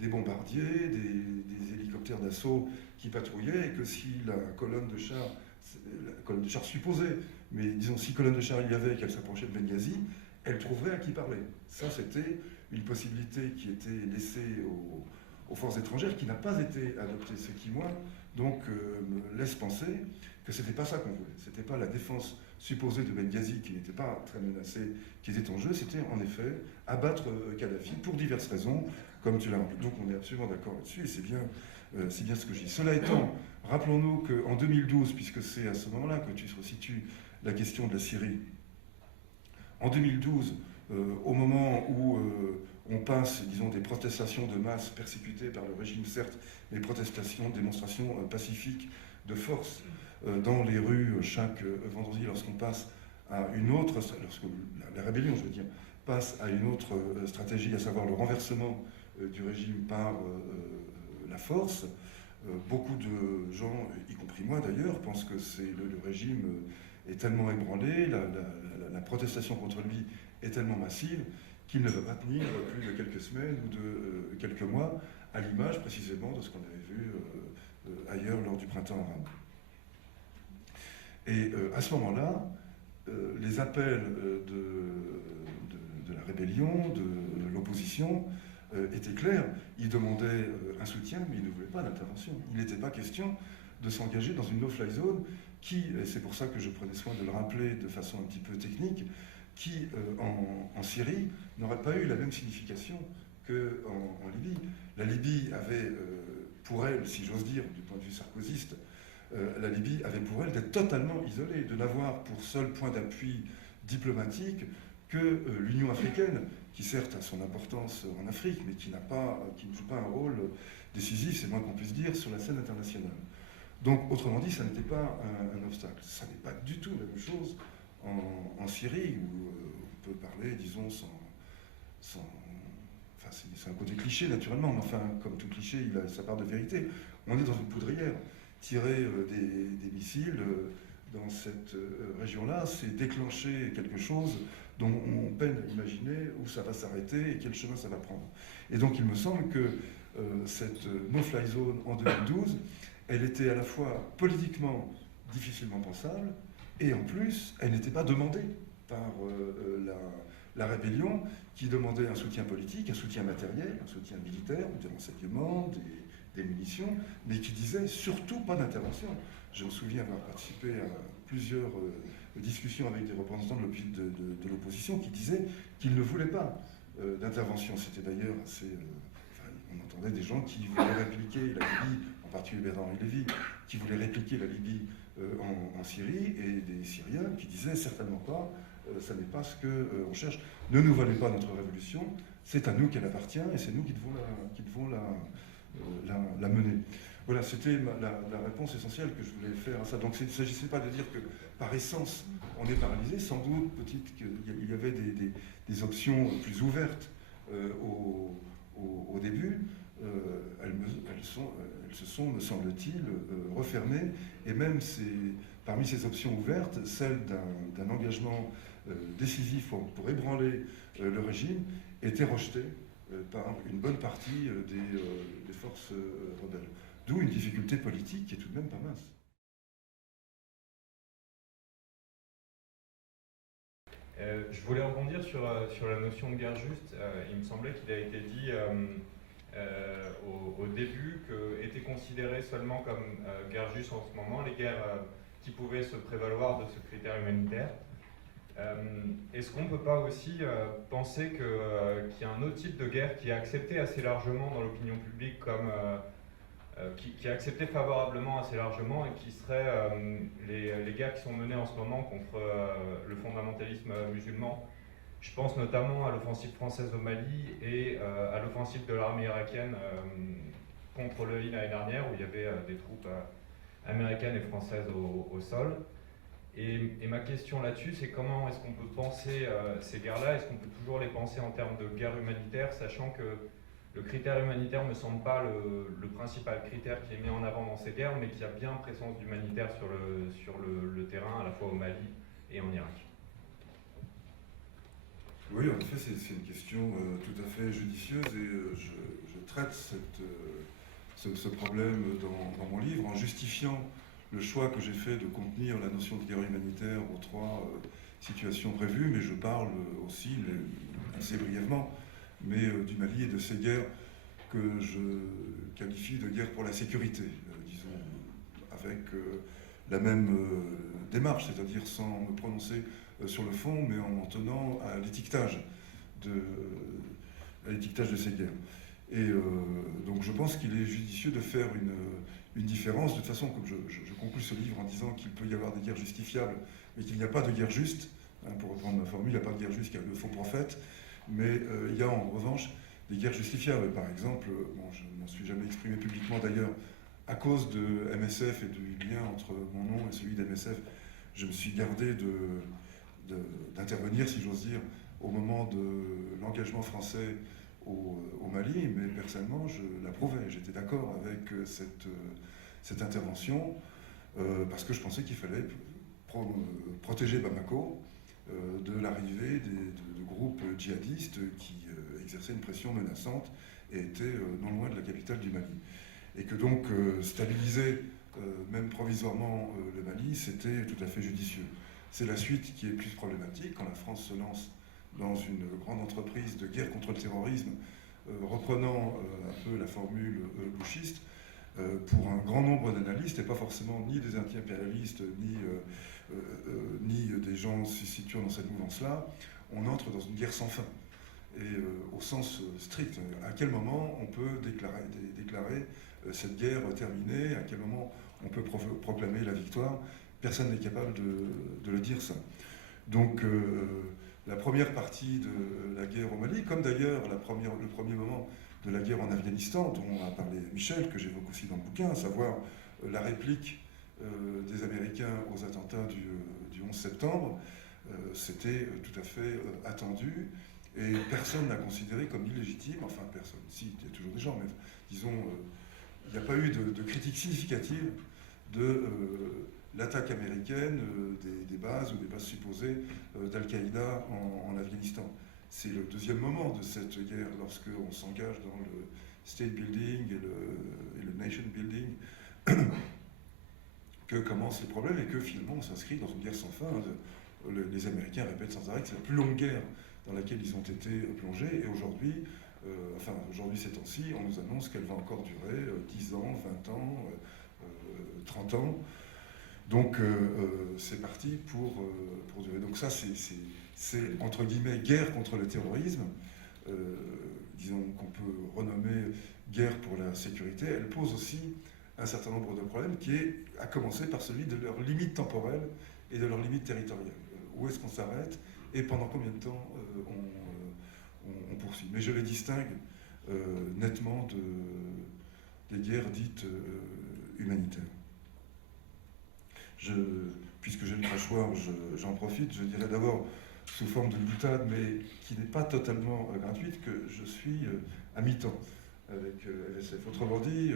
des bombardiers, des hélicoptères d'assaut qui patrouillaient, et que si la colonne de chars supposée, mais disons si colonne de chars il y avait et qu'elle s'approchait de Benghazi, elle trouverait à qui parler. Ça, c'était une possibilité qui était laissée aux forces étrangères, qui n'a pas été adoptée. Ce qui, moi, donc, me laisse penser que c'était pas ça qu'on voulait. C'était pas la défense supposée de Benghazi, qui n'était pas très menacée, qui était en jeu. C'était, en effet, abattre Kadhafi, pour diverses raisons, comme tu l'as rappelé. Donc, on est absolument d'accord là-dessus, et c'est bien ce que je dis. Cela étant, rappelons-nous qu'en 2012, puisque c'est à ce moment-là que tu resitues la question de la Syrie, en 2012, au moment où on passe, disons, des protestations de masse persécutées par le régime, certes, mais protestations, démonstrations pacifiques de force dans les rues chaque vendredi, lorsqu'on passe à une autre, lorsque la rébellion, je veux dire, passe à une autre stratégie, à savoir le renversement du régime par la force. Beaucoup de gens, y compris moi d'ailleurs, pensent que le régime est tellement ébranlé, la protestation contre lui est tellement massive qu'il ne va pas tenir plus de quelques semaines ou de quelques mois, à l'image précisément de ce qu'on avait vu ailleurs lors du printemps arabe. Et à ce moment-là, les appels de la rébellion, de l'opposition, étaient clairs. Ils demandaient un soutien, mais ils ne voulaient pas d'intervention. Il n'était pas question de s'engager dans une no-fly zone qui, et c'est pour ça que je prenais soin de le rappeler de façon un petit peu technique, qui, en Syrie, n'aurait pas eu la même signification qu'en Libye. La Libye avait, pour elle, si j'ose dire, du point de vue sarkozyste, la Libye avait pour elle d'être totalement isolée, de n'avoir pour seul point d'appui diplomatique que l'Union africaine, qui certes a son importance en Afrique, mais qui ne joue pas un rôle décisif, c'est moins qu'on puisse dire, sur la scène internationale. Donc, autrement dit, ça n'était pas un obstacle. Ça n'est pas du tout la même chose en Syrie, où on peut parler, disons, enfin, c'est un côté cliché, naturellement, mais enfin, comme tout cliché, il a sa part de vérité. On est dans une poudrière. Tirer des missiles dans cette région-là, c'est déclencher quelque chose dont on peine à imaginer où ça va s'arrêter et quel chemin ça va prendre. Et donc, il me semble que cette no-fly zone en 2012, elle était à la fois politiquement difficilement pensable, et en plus, elle n'était pas demandée par la rébellion, qui demandait un soutien politique, un soutien matériel, un soutien militaire, des renseignements, des munitions, mais qui disait surtout pas d'intervention. Je me souviens avoir participé à plusieurs discussions avec des représentants de l'opposition qui disaient qu'ils ne voulaient pas d'intervention. C'était d'ailleurs assez... on entendait des gens qui voulaient répliquer la Libye, en particulier Bernard-Henri Lévy, qui voulaient répliquer la Libye en Syrie, et des Syriens qui disaient certainement pas, ça n'est pas ce qu'on cherche. Ne nous volez pas notre révolution, c'est à nous qu'elle appartient, et c'est nous qui devons la mener. Voilà, c'était la réponse essentielle que je voulais faire à ça. Donc il ne s'agissait pas de dire que par essence on est paralysé, sans doute peut-être qu'il y avait des options plus ouvertes au début. Elles se sont, me semble-t-il, refermées, et même parmi ces options ouvertes, celle d'un engagement décisif pour ébranler le régime était rejetée par une bonne partie des forces rebelles. D'où une difficulté politique qui est tout de même pas mince. Je voulais rebondir sur la notion de guerre juste. Il me semblait qu'il a été dit au début qu'étaient considérées seulement comme guerre juste en ce moment les guerres qui pouvaient se prévaloir de ce critère humanitaire. Est-ce qu'on ne peut pas aussi penser qu'il y a un autre type de guerre qui est accepté assez largement dans l'opinion publique comme qui est accepté favorablement assez largement et qui serait les guerres qui sont menées en ce moment contre le fondamentalisme musulman. Je pense notamment à l'offensive française au Mali et à l'offensive de l'armée irakienne contre le Mali l'année dernière, où il y avait des troupes américaines et françaises au sol. Et ma question là-dessus, c'est comment est-ce qu'on peut penser ces guerres-là? Est-ce qu'on peut toujours les penser en termes de guerre humanitaire, sachant que le critère humanitaire ne me semble pas le principal critère qui est mis en avant dans ces guerres, mais qu'il y a bien présence d'humanitaire sur le terrain, à la fois au Mali et en Irak. Oui, en effet, c'est une question tout à fait judicieuse, et je traite ce problème dans mon livre en justifiant le choix que j'ai fait de contenir la notion de guerre humanitaire aux trois situations prévues, mais je parle aussi, assez brièvement, mais du Mali et de ces guerres que je qualifie de guerre pour la sécurité, disons, avec la même démarche, c'est-à-dire sans me prononcer sur le fond, mais en m'en tenant à l'étiquetage de ces guerres. Et donc je pense qu'il est judicieux de faire une différence. De toute façon, comme je conclue ce livre en disant qu'il peut y avoir des guerres justifiables, mais qu'il n'y a pas de guerre juste, hein, pour reprendre ma formule, il n'y a pas de guerre juste, il y a le faux prophète, mais il y a en revanche des guerres justifiables. Par exemple, bon, je ne m'en suis jamais exprimé publiquement d'ailleurs, à cause de MSF et du lien entre mon nom et celui d'MSF, je me suis gardé d'intervenir, si j'ose dire, au moment de l'engagement français au Mali, mais personnellement, je l'approuvais. J'étais d'accord avec cette intervention, parce que je pensais qu'il fallait protéger Bamako de l'arrivée de groupes djihadistes qui exerçaient une pression menaçante et étaient non loin de la capitale du Mali. Et que donc stabiliser, même provisoirement, le Mali, c'était tout à fait judicieux. C'est la suite qui est plus problématique, quand la France se lance dans une grande entreprise de guerre contre le terrorisme, reprenant un peu la formule bushiste, pour un grand nombre d'analystes, et pas forcément ni des anti-impérialistes, ni des gens se situant dans cette mouvance-là, on entre dans une guerre sans fin. Et au sens strict, à quel moment on peut déclarer cette guerre terminée, à quel moment on peut proclamer la victoire? Personne n'est capable de le dire, ça. Donc la première partie de la guerre au Mali, comme d'ailleurs le premier moment de la guerre en Afghanistan, dont a parlé Michel, que j'évoque aussi dans le bouquin, à savoir la réplique des Américains aux attentats du 11 septembre, c'était tout à fait attendu, et personne n'a considéré comme illégitime, enfin personne, si, il y a toujours des gens, mais disons, il n'y a pas eu de critique significative de l'attaque américaine des bases ou des bases supposées d'Al-Qaïda en Afghanistan. C'est le deuxième moment de cette guerre, lorsqu'on s'engage dans le state building et le nation building, que commencent les problèmes, et que finalement on s'inscrit dans une guerre sans fin. Les Américains répètent sans arrêt que c'est la plus longue guerre dans laquelle ils ont été plongés, et aujourd'hui, ces temps-ci, on nous annonce qu'elle va encore durer 10 ans, 20 ans, 30 ans. Donc c'est parti pour durer. Donc ça, c'est entre guillemets guerre contre le terrorisme, disons qu'on peut renommer guerre pour la sécurité, elle pose aussi un certain nombre de problèmes, à commencer par celui de leurs limites temporelles et de leurs limites territoriales. Où est-ce qu'on s'arrête et pendant combien de temps on poursuit. Mais je les distingue nettement des guerres dites humanitaires. Puisque j'ai le crachoir, j'en profite. Je dirais d'abord, sous forme de boutade, mais qui n'est pas totalement gratuite, que je suis à mi-temps avec LSF. Autrement dit,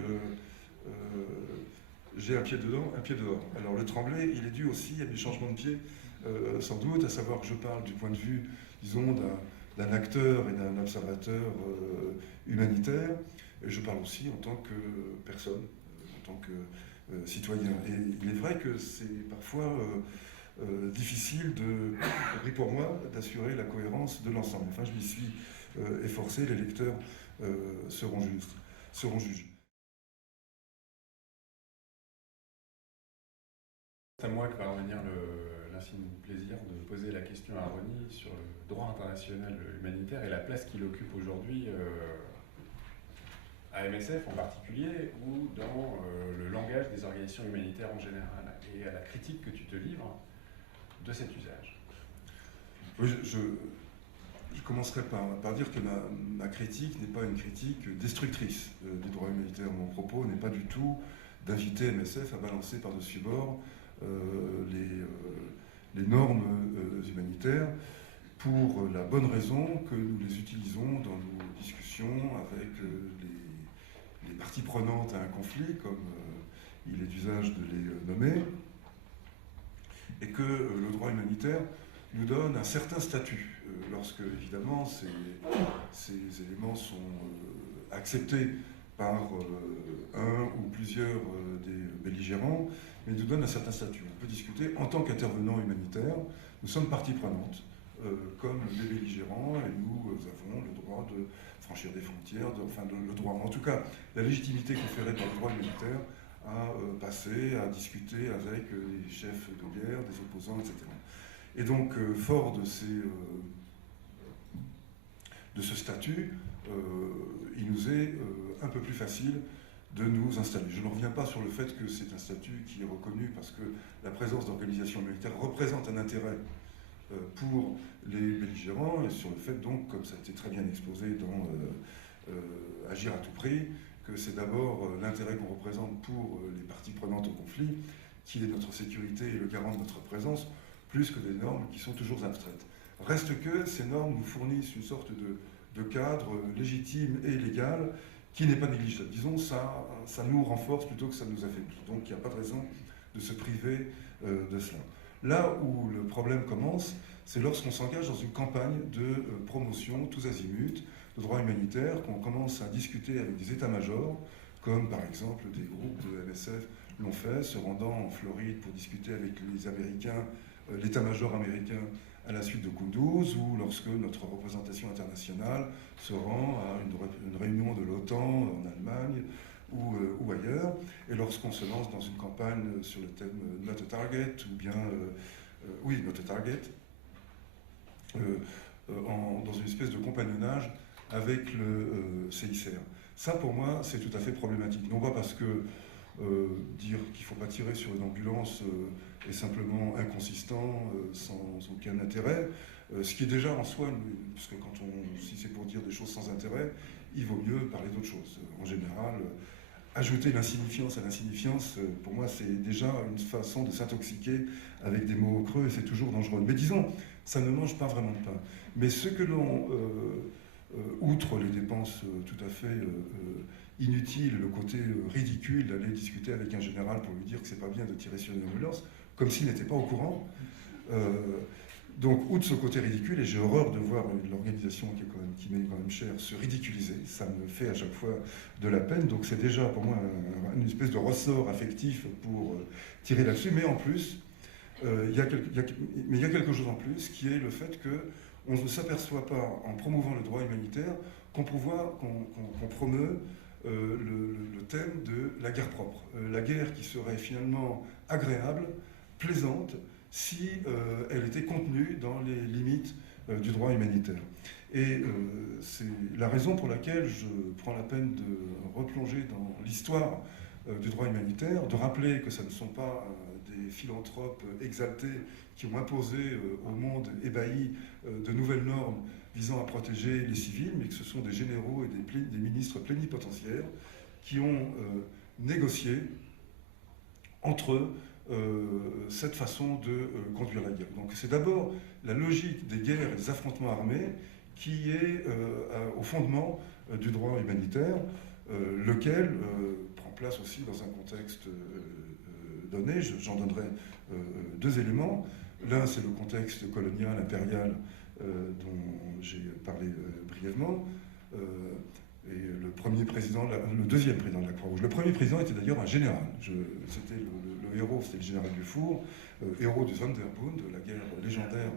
j'ai un pied dedans, un pied dehors. Alors le Tremblay, il est dû aussi à mes changements de pied, sans doute, à savoir que je parle du point de vue, disons, d'un acteur et d'un observateur humanitaire, et je parle aussi en tant que personne, en tant que citoyen. Et il est vrai que c'est parfois difficile, pour moi, d'assurer la cohérence de l'ensemble. Enfin, je m'y suis efforcé, les lecteurs seront juges. C'est à moi que va revenir l'infini plaisir de poser la question à Rony sur le droit international humanitaire et la place qu'il occupe aujourd'hui à MSF en particulier, ou dans le langage des organisations humanitaires en général, et à la critique que tu te livres de cet usage. Oui, je commencerai par dire que ma critique n'est pas une critique destructrice du droit humanitaire. Mon propos n'est pas du tout d'inviter MSF à balancer par-dessus bord les normes humanitaires, pour la bonne raison que nous les utilisons dans nos discussions avec les parties prenantes à un conflit, comme il est d'usage de les nommer, et que le droit humanitaire nous donne un certain statut, lorsque évidemment ces éléments sont acceptés par un ou plusieurs des belligérants, mais nous donne un certain statut. On peut discuter en tant qu'intervenant humanitaire, nous sommes partie prenante, comme les belligérants, et nous avons le droit de franchir des frontières, le droit, en tout cas la légitimité conférée par le droit humanitaire à passer, à discuter avec les chefs de guerre, des opposants, etc. Et donc, fort de ce statut, il nous est un peu plus facile de nous installer. Je ne reviens pas sur le fait que c'est un statut qui est reconnu parce que la présence d'organisations humanitaires représente un intérêt pour les belligérants, et sur le fait donc, comme ça a été très bien exposé dans Agir à tout prix, que c'est d'abord l'intérêt qu'on représente pour les parties prenantes au conflit qui est notre sécurité et le garant de notre présence, plus que des normes qui sont toujours abstraites. Reste que ces normes nous fournissent une sorte de cadre légitime et légal qui n'est pas négligeable. Disons, ça nous renforce plutôt que ça nous affaiblit. Donc il n'y a pas de raison de se priver de cela. Là où le problème commence, c'est lorsqu'on s'engage dans une campagne de promotion tous azimuts de droit humanitaire, qu'on commence à discuter avec des états-majors, comme par exemple des groupes de MSF l'ont fait, se rendant en Floride pour discuter avec les Américains, l'état-major américain à la suite de Kunduz, ou lorsque notre représentation internationale se rend à une réunion de l'OTAN en Allemagne ou ailleurs, et lorsqu'on se lance dans une campagne sur le thème Not a Target, ou bien, oui, Not a Target, dans une espèce de compagnonnage avec le CICR. Ça, pour moi, c'est tout à fait problématique. Non pas parce que dire qu'il ne faut pas tirer sur une ambulance est simplement inconsistant, sans aucun intérêt, ce qui est déjà en soi, parce que si c'est pour dire des choses sans intérêt, il vaut mieux parler d'autre chose. En général, ajouter l'insignifiance à l'insignifiance, pour moi, c'est déjà une façon de s'intoxiquer avec des mots creux, et c'est toujours dangereux. Mais disons, ça ne mange pas vraiment de pain. Mais ce que l'on, outre les dépenses tout à fait inutiles, le côté ridicule d'aller discuter avec un général pour lui dire que c'est pas bien de tirer sur une ambulance, comme s'il n'était pas au courant. Donc, outre ce côté ridicule, et j'ai horreur de voir l'organisation qui m'est quand même chère se ridiculiser, ça me fait à chaque fois de la peine. Donc c'est déjà pour moi une espèce de ressort affectif pour tirer là-dessus. Mais en plus, il y a quelque chose en plus, qui est le fait qu'on ne s'aperçoit pas, en promouvant le droit humanitaire, qu'on promeut le thème de la guerre propre. La guerre qui serait finalement agréable, plaisante, si elle était contenue dans les limites du droit humanitaire. Et c'est la raison pour laquelle je prends la peine de replonger dans l'histoire du droit humanitaire, de rappeler que ce ne sont pas des philanthropes exaltés qui ont imposé au monde ébahi de nouvelles normes visant à protéger les civils, mais que ce sont des généraux et des ministres plénipotentiaires qui ont négocié entre eux cette façon de conduire la guerre. Donc c'est d'abord la logique des guerres et des affrontements armés qui est au fondement du droit humanitaire, lequel prend place aussi dans un contexte donné. J'en donnerai deux éléments. L'un, c'est le contexte colonial, impérial, dont j'ai parlé brièvement. Et le deuxième président de la Croix-Rouge. Le premier président était d'ailleurs un général. C'était le héros, c'était le général Dufour, héros du Sonderbund, de la guerre légendaire,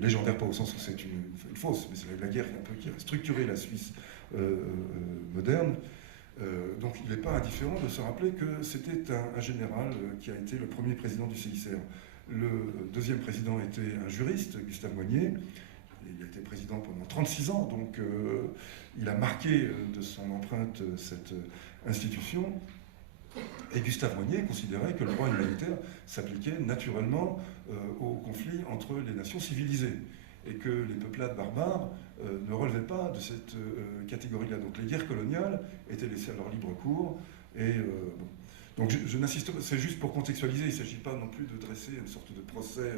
légendaire pas au sens où c'est une fausse, mais c'est la guerre qui a structuré la Suisse moderne. Donc il n'est pas indifférent de se rappeler que c'était un général qui a été le premier président du CICR. Le deuxième président était un juriste, Gustave Moynier. Il a été président pendant 36 ans, donc il a marqué de son empreinte cette institution. Et Gustave Moynier considérait que le droit humanitaire s'appliquait naturellement au conflit entre les nations civilisées et que les peuplades barbares ne relevaient pas de cette catégorie-là. Donc les guerres coloniales étaient laissées à leur libre cours. Et bon. Donc je n'insiste pas, c'est juste pour contextualiser, il ne s'agit pas non plus de dresser une sorte de procès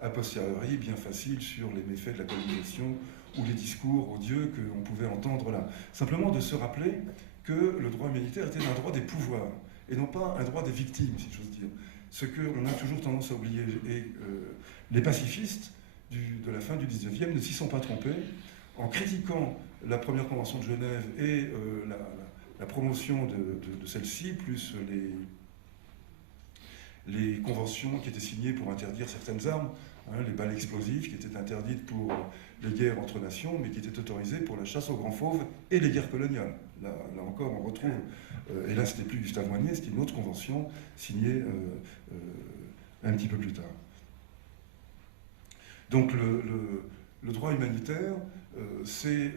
a posteriori bien facile sur les méfaits de la colonisation ou les discours odieux qu'on pouvait entendre là. Simplement de se rappeler que le droit humanitaire était un droit des pouvoirs et non pas un droit des victimes, si j'ose dire. Ce qu'on a toujours tendance à oublier. Et les pacifistes de la fin du 19e ne s'y sont pas trompés en critiquant la première convention de Genève et la promotion de celle-ci, plus les conventions qui étaient signées pour interdire certaines armes, les balles explosives qui étaient interdites pour les guerres entre nations, mais qui étaient autorisées pour la chasse aux grands fauves et les guerres coloniales. Là encore, on retrouve, et là c'était plus Gustave Moynier, c'était une autre convention signée un petit peu plus tard. Donc le droit humanitaire, c'est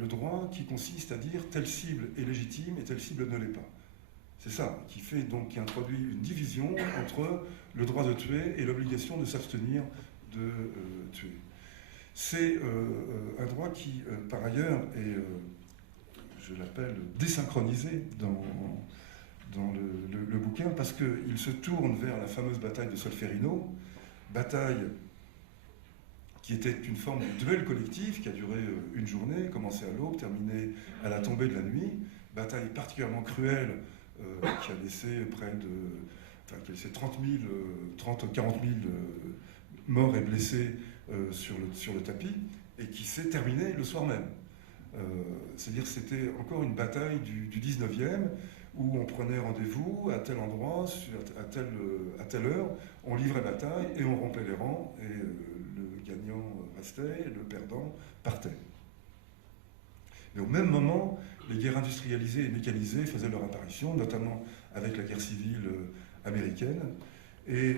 le droit qui consiste à dire telle cible est légitime et telle cible ne l'est pas. C'est ça qui introduit une division entre le droit de tuer et l'obligation de s'abstenir de tuer. C'est un droit qui, par ailleurs, est, je l'appelle, désynchronisé dans le bouquin, parce qu'il se tourne vers la fameuse bataille de Solferino, bataille qui était une forme de duel collectif qui a duré une journée, commencé à l'aube, terminé à la tombée de la nuit, bataille particulièrement cruelle, qui a laissé qui a laissé 30 ou 40 000 morts et blessés sur le tapis, et qui s'est terminée le soir même. C'est-à-dire que c'était encore une bataille du 19e, où on prenait rendez-vous à tel endroit, à telle heure, on livrait bataille et on rompait les rangs, et le gagnant restait, et le perdant partait. Mais au même moment, les guerres industrialisées et mécanisées faisaient leur apparition, notamment avec la guerre civile américaine. Et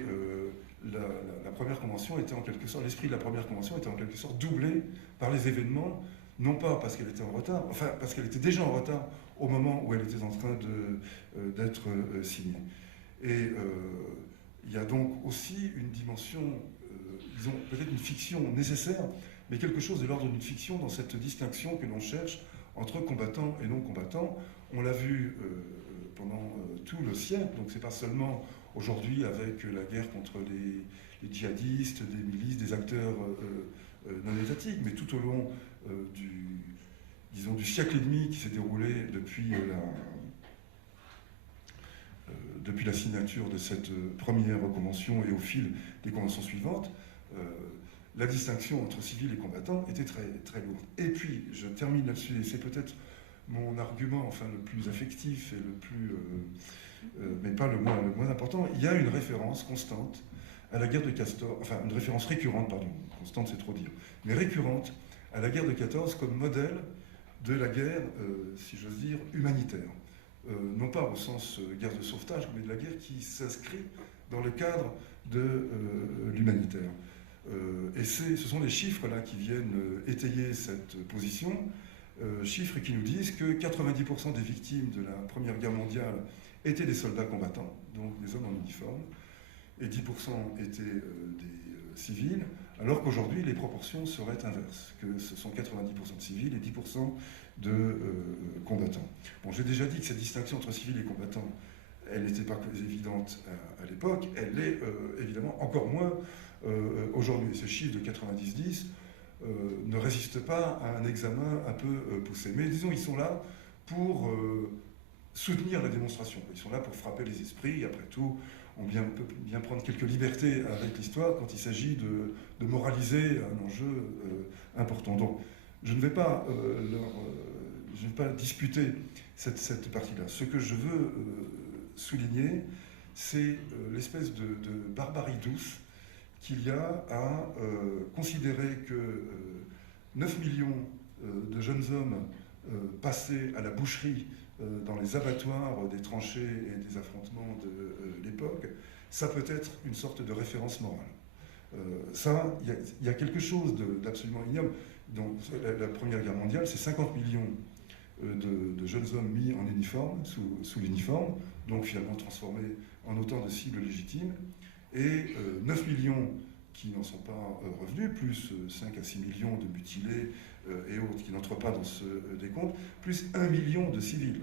la première convention était en quelque sorte, l'esprit de la première convention était en quelque sorte doublé par les événements, non pas parce qu'elle était en retard, enfin parce qu'elle était déjà en retard au moment où elle était en train d'être signée. Et il y a donc aussi une dimension, disons peut-être une fiction nécessaire, mais quelque chose de l'ordre d'une fiction dans cette distinction que l'on cherche entre combattants et non combattants. On l'a vu pendant tout le siècle, donc c'est pas seulement aujourd'hui avec la guerre contre les djihadistes, des milices, des acteurs non étatiques, mais tout au long du siècle et demi qui s'est déroulé depuis la signature de cette première convention et au fil des conventions suivantes, la distinction entre civils et combattants était très, très lourde. Et puis, je termine là-dessus, et c'est peut-être mon argument le plus affectif et le plus, mais pas le moins important. Il y a une référence constante à la guerre de 14, enfin une référence récurrente, pardon, constante c'est trop dire, mais récurrente à la guerre de 14 comme modèle de la guerre, si j'ose dire, humanitaire. Non pas au sens guerre de sauvetage, mais de la guerre qui s'inscrit dans le cadre de l'humanitaire. Et ce sont les chiffres là qui viennent étayer cette position, chiffres qui nous disent que 90% des victimes de la Première Guerre mondiale étaient des soldats combattants, donc des hommes en uniforme, et 10% étaient des civils, alors qu'aujourd'hui les proportions seraient inverses, que ce sont 90% de civils et 10% de combattants. Bon, j'ai déjà dit que cette distinction entre civils et combattants, elle n'était pas évidente à l'époque, elle l'est évidemment encore moins aujourd'hui. Ces chiffres de 90-10 ne résistent pas à un examen un peu poussé. Mais disons, ils sont là pour soutenir la démonstration. Ils sont là pour frapper les esprits. Après tout, on peut bien prendre quelques libertés avec l'histoire quand il s'agit de moraliser un enjeu important. Donc, je ne vais pas disputer cette partie-là. Ce que je veux souligner, c'est l'espèce de barbarie douce qu'il y a à considérer que 9 millions de jeunes hommes passés à la boucherie dans les abattoirs des tranchées et des affrontements de l'époque, ça peut être une sorte de référence morale. Ça, il y a quelque chose d'absolument ignoble. Donc, la Première Guerre mondiale, c'est 50 millions de jeunes hommes mis en uniforme, sous l'uniforme, donc finalement transformés en autant de cibles légitimes, et 9 millions qui n'en sont pas revenus, plus 5 à 6 millions de mutilés et autres qui n'entrent pas dans ce décompte, plus 1 million de civils,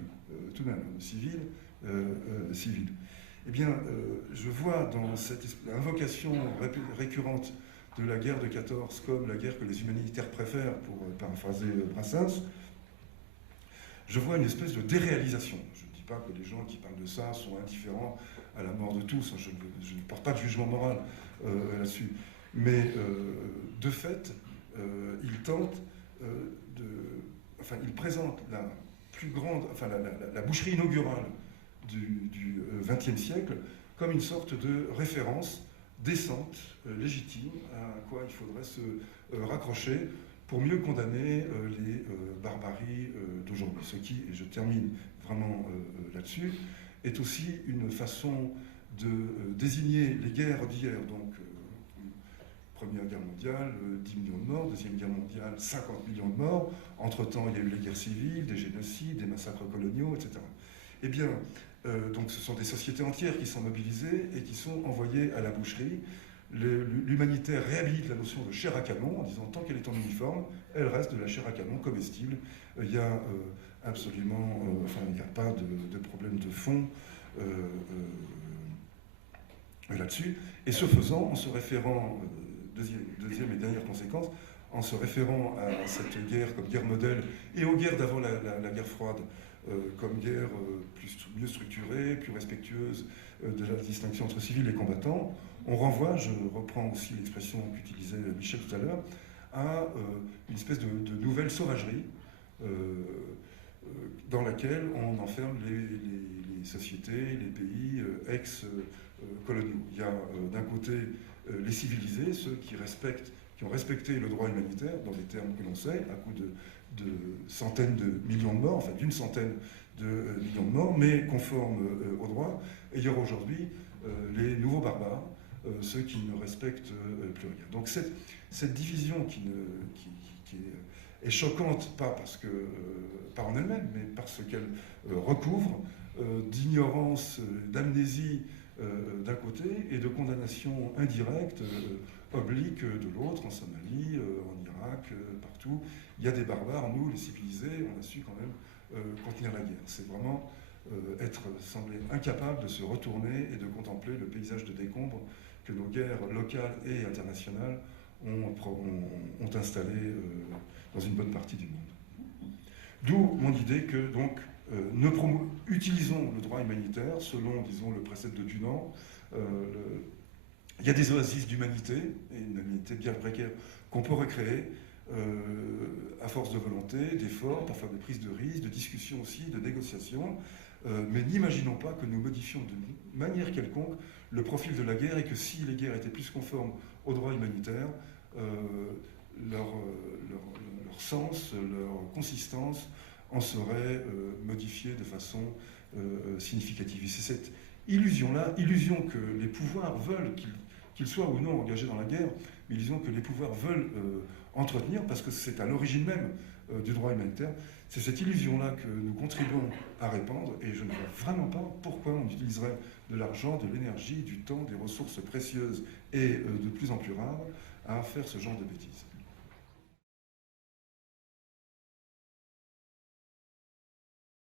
tout de même, de civils. Eh bien, je vois dans cette invocation récurrente de la guerre de 14 comme la guerre que les humanitaires préfèrent, pour paraphraser Brassens, je vois une espèce de déréalisation. Je ne dis pas que les gens qui parlent de ça sont indifférents à la mort de tous, je ne porte pas de jugement moral là-dessus. Mais de fait, ils tentent ils présentent la plus grande, la boucherie inaugurale du XXe siècle comme une sorte de référence décente, légitime, à quoi il faudrait se raccrocher pour mieux condamner les barbaries d'aujourd'hui. Ce qui, et je termine vraiment là-dessus, est aussi une façon de désigner les guerres d'hier. Donc, Première Guerre mondiale, 10 millions de morts, Deuxième Guerre mondiale, 50 millions de morts. Entre-temps, il y a eu les guerres civiles, des génocides, des massacres coloniaux, etc. Eh bien, donc ce sont des sociétés entières qui sont mobilisées et qui sont envoyées à la boucherie. L'humanitaire réhabilite la notion de chair à canon en disant tant qu'elle est en uniforme, elle reste de la chair à canon comestible. Il y a absolument, il n'y a pas de problème de fond là-dessus. Et ce faisant, en se référant, deuxième et dernière conséquence, en se référant à cette guerre comme guerre modèle et aux guerres d'avant la guerre froide comme guerre mieux structurée, plus respectueuse de la distinction entre civils et combattants, on renvoie, je reprends aussi l'expression qu'utilisait Michel tout à l'heure, à une espèce de nouvelle sauvagerie dans laquelle on enferme les sociétés, les pays ex-coloniaux. Il y a d'un côté les civilisés, ceux qui ont respecté le droit humanitaire dans des termes que l'on sait, à coup de centaines de millions de morts, enfin d'une centaine de millions de morts, mais conformes au droit. Et il y aura aujourd'hui les nouveaux barbares, ceux qui ne respectent plus rien. Donc cette division qui est choquante, pas en elle-même, mais parce qu'elle recouvre d'ignorance, d'amnésie d'un côté et de condamnation indirecte, oblique de l'autre, en Somalie, en Irak, partout. Il y a des barbares, nous, les civilisés, on a su quand même contenir la guerre. C'est vraiment sembler incapable de se retourner et de contempler le paysage de décombres que nos guerres locales et internationales ont installé dans une bonne partie du monde. D'où mon idée que, donc, utilisons le droit humanitaire selon, disons, le précepte de Dunant. Il y a des oasis d'humanité, et une humanité bien précaire, qu'on peut recréer à force de volonté, d'efforts, parfois de prise de risque, de discussion aussi, de négociation. Mais n'imaginons pas que nous modifions de manière quelconque le profil de la guerre et que si les guerres étaient plus conformes au droit humanitaire, leur sens, leur consistance en serait modifiée de façon significative. Et c'est cette illusion-là, illusion que les pouvoirs veulent qu'ils soient ou non engagés dans la guerre, mais disons que les pouvoirs veulent entretenir, parce que c'est à l'origine même du droit humanitaire. C'est cette illusion-là que nous contribuons à répandre, et je ne vois vraiment pas pourquoi on utiliserait de l'argent, de l'énergie, du temps, des ressources précieuses et de plus en plus rares à faire ce genre de bêtises.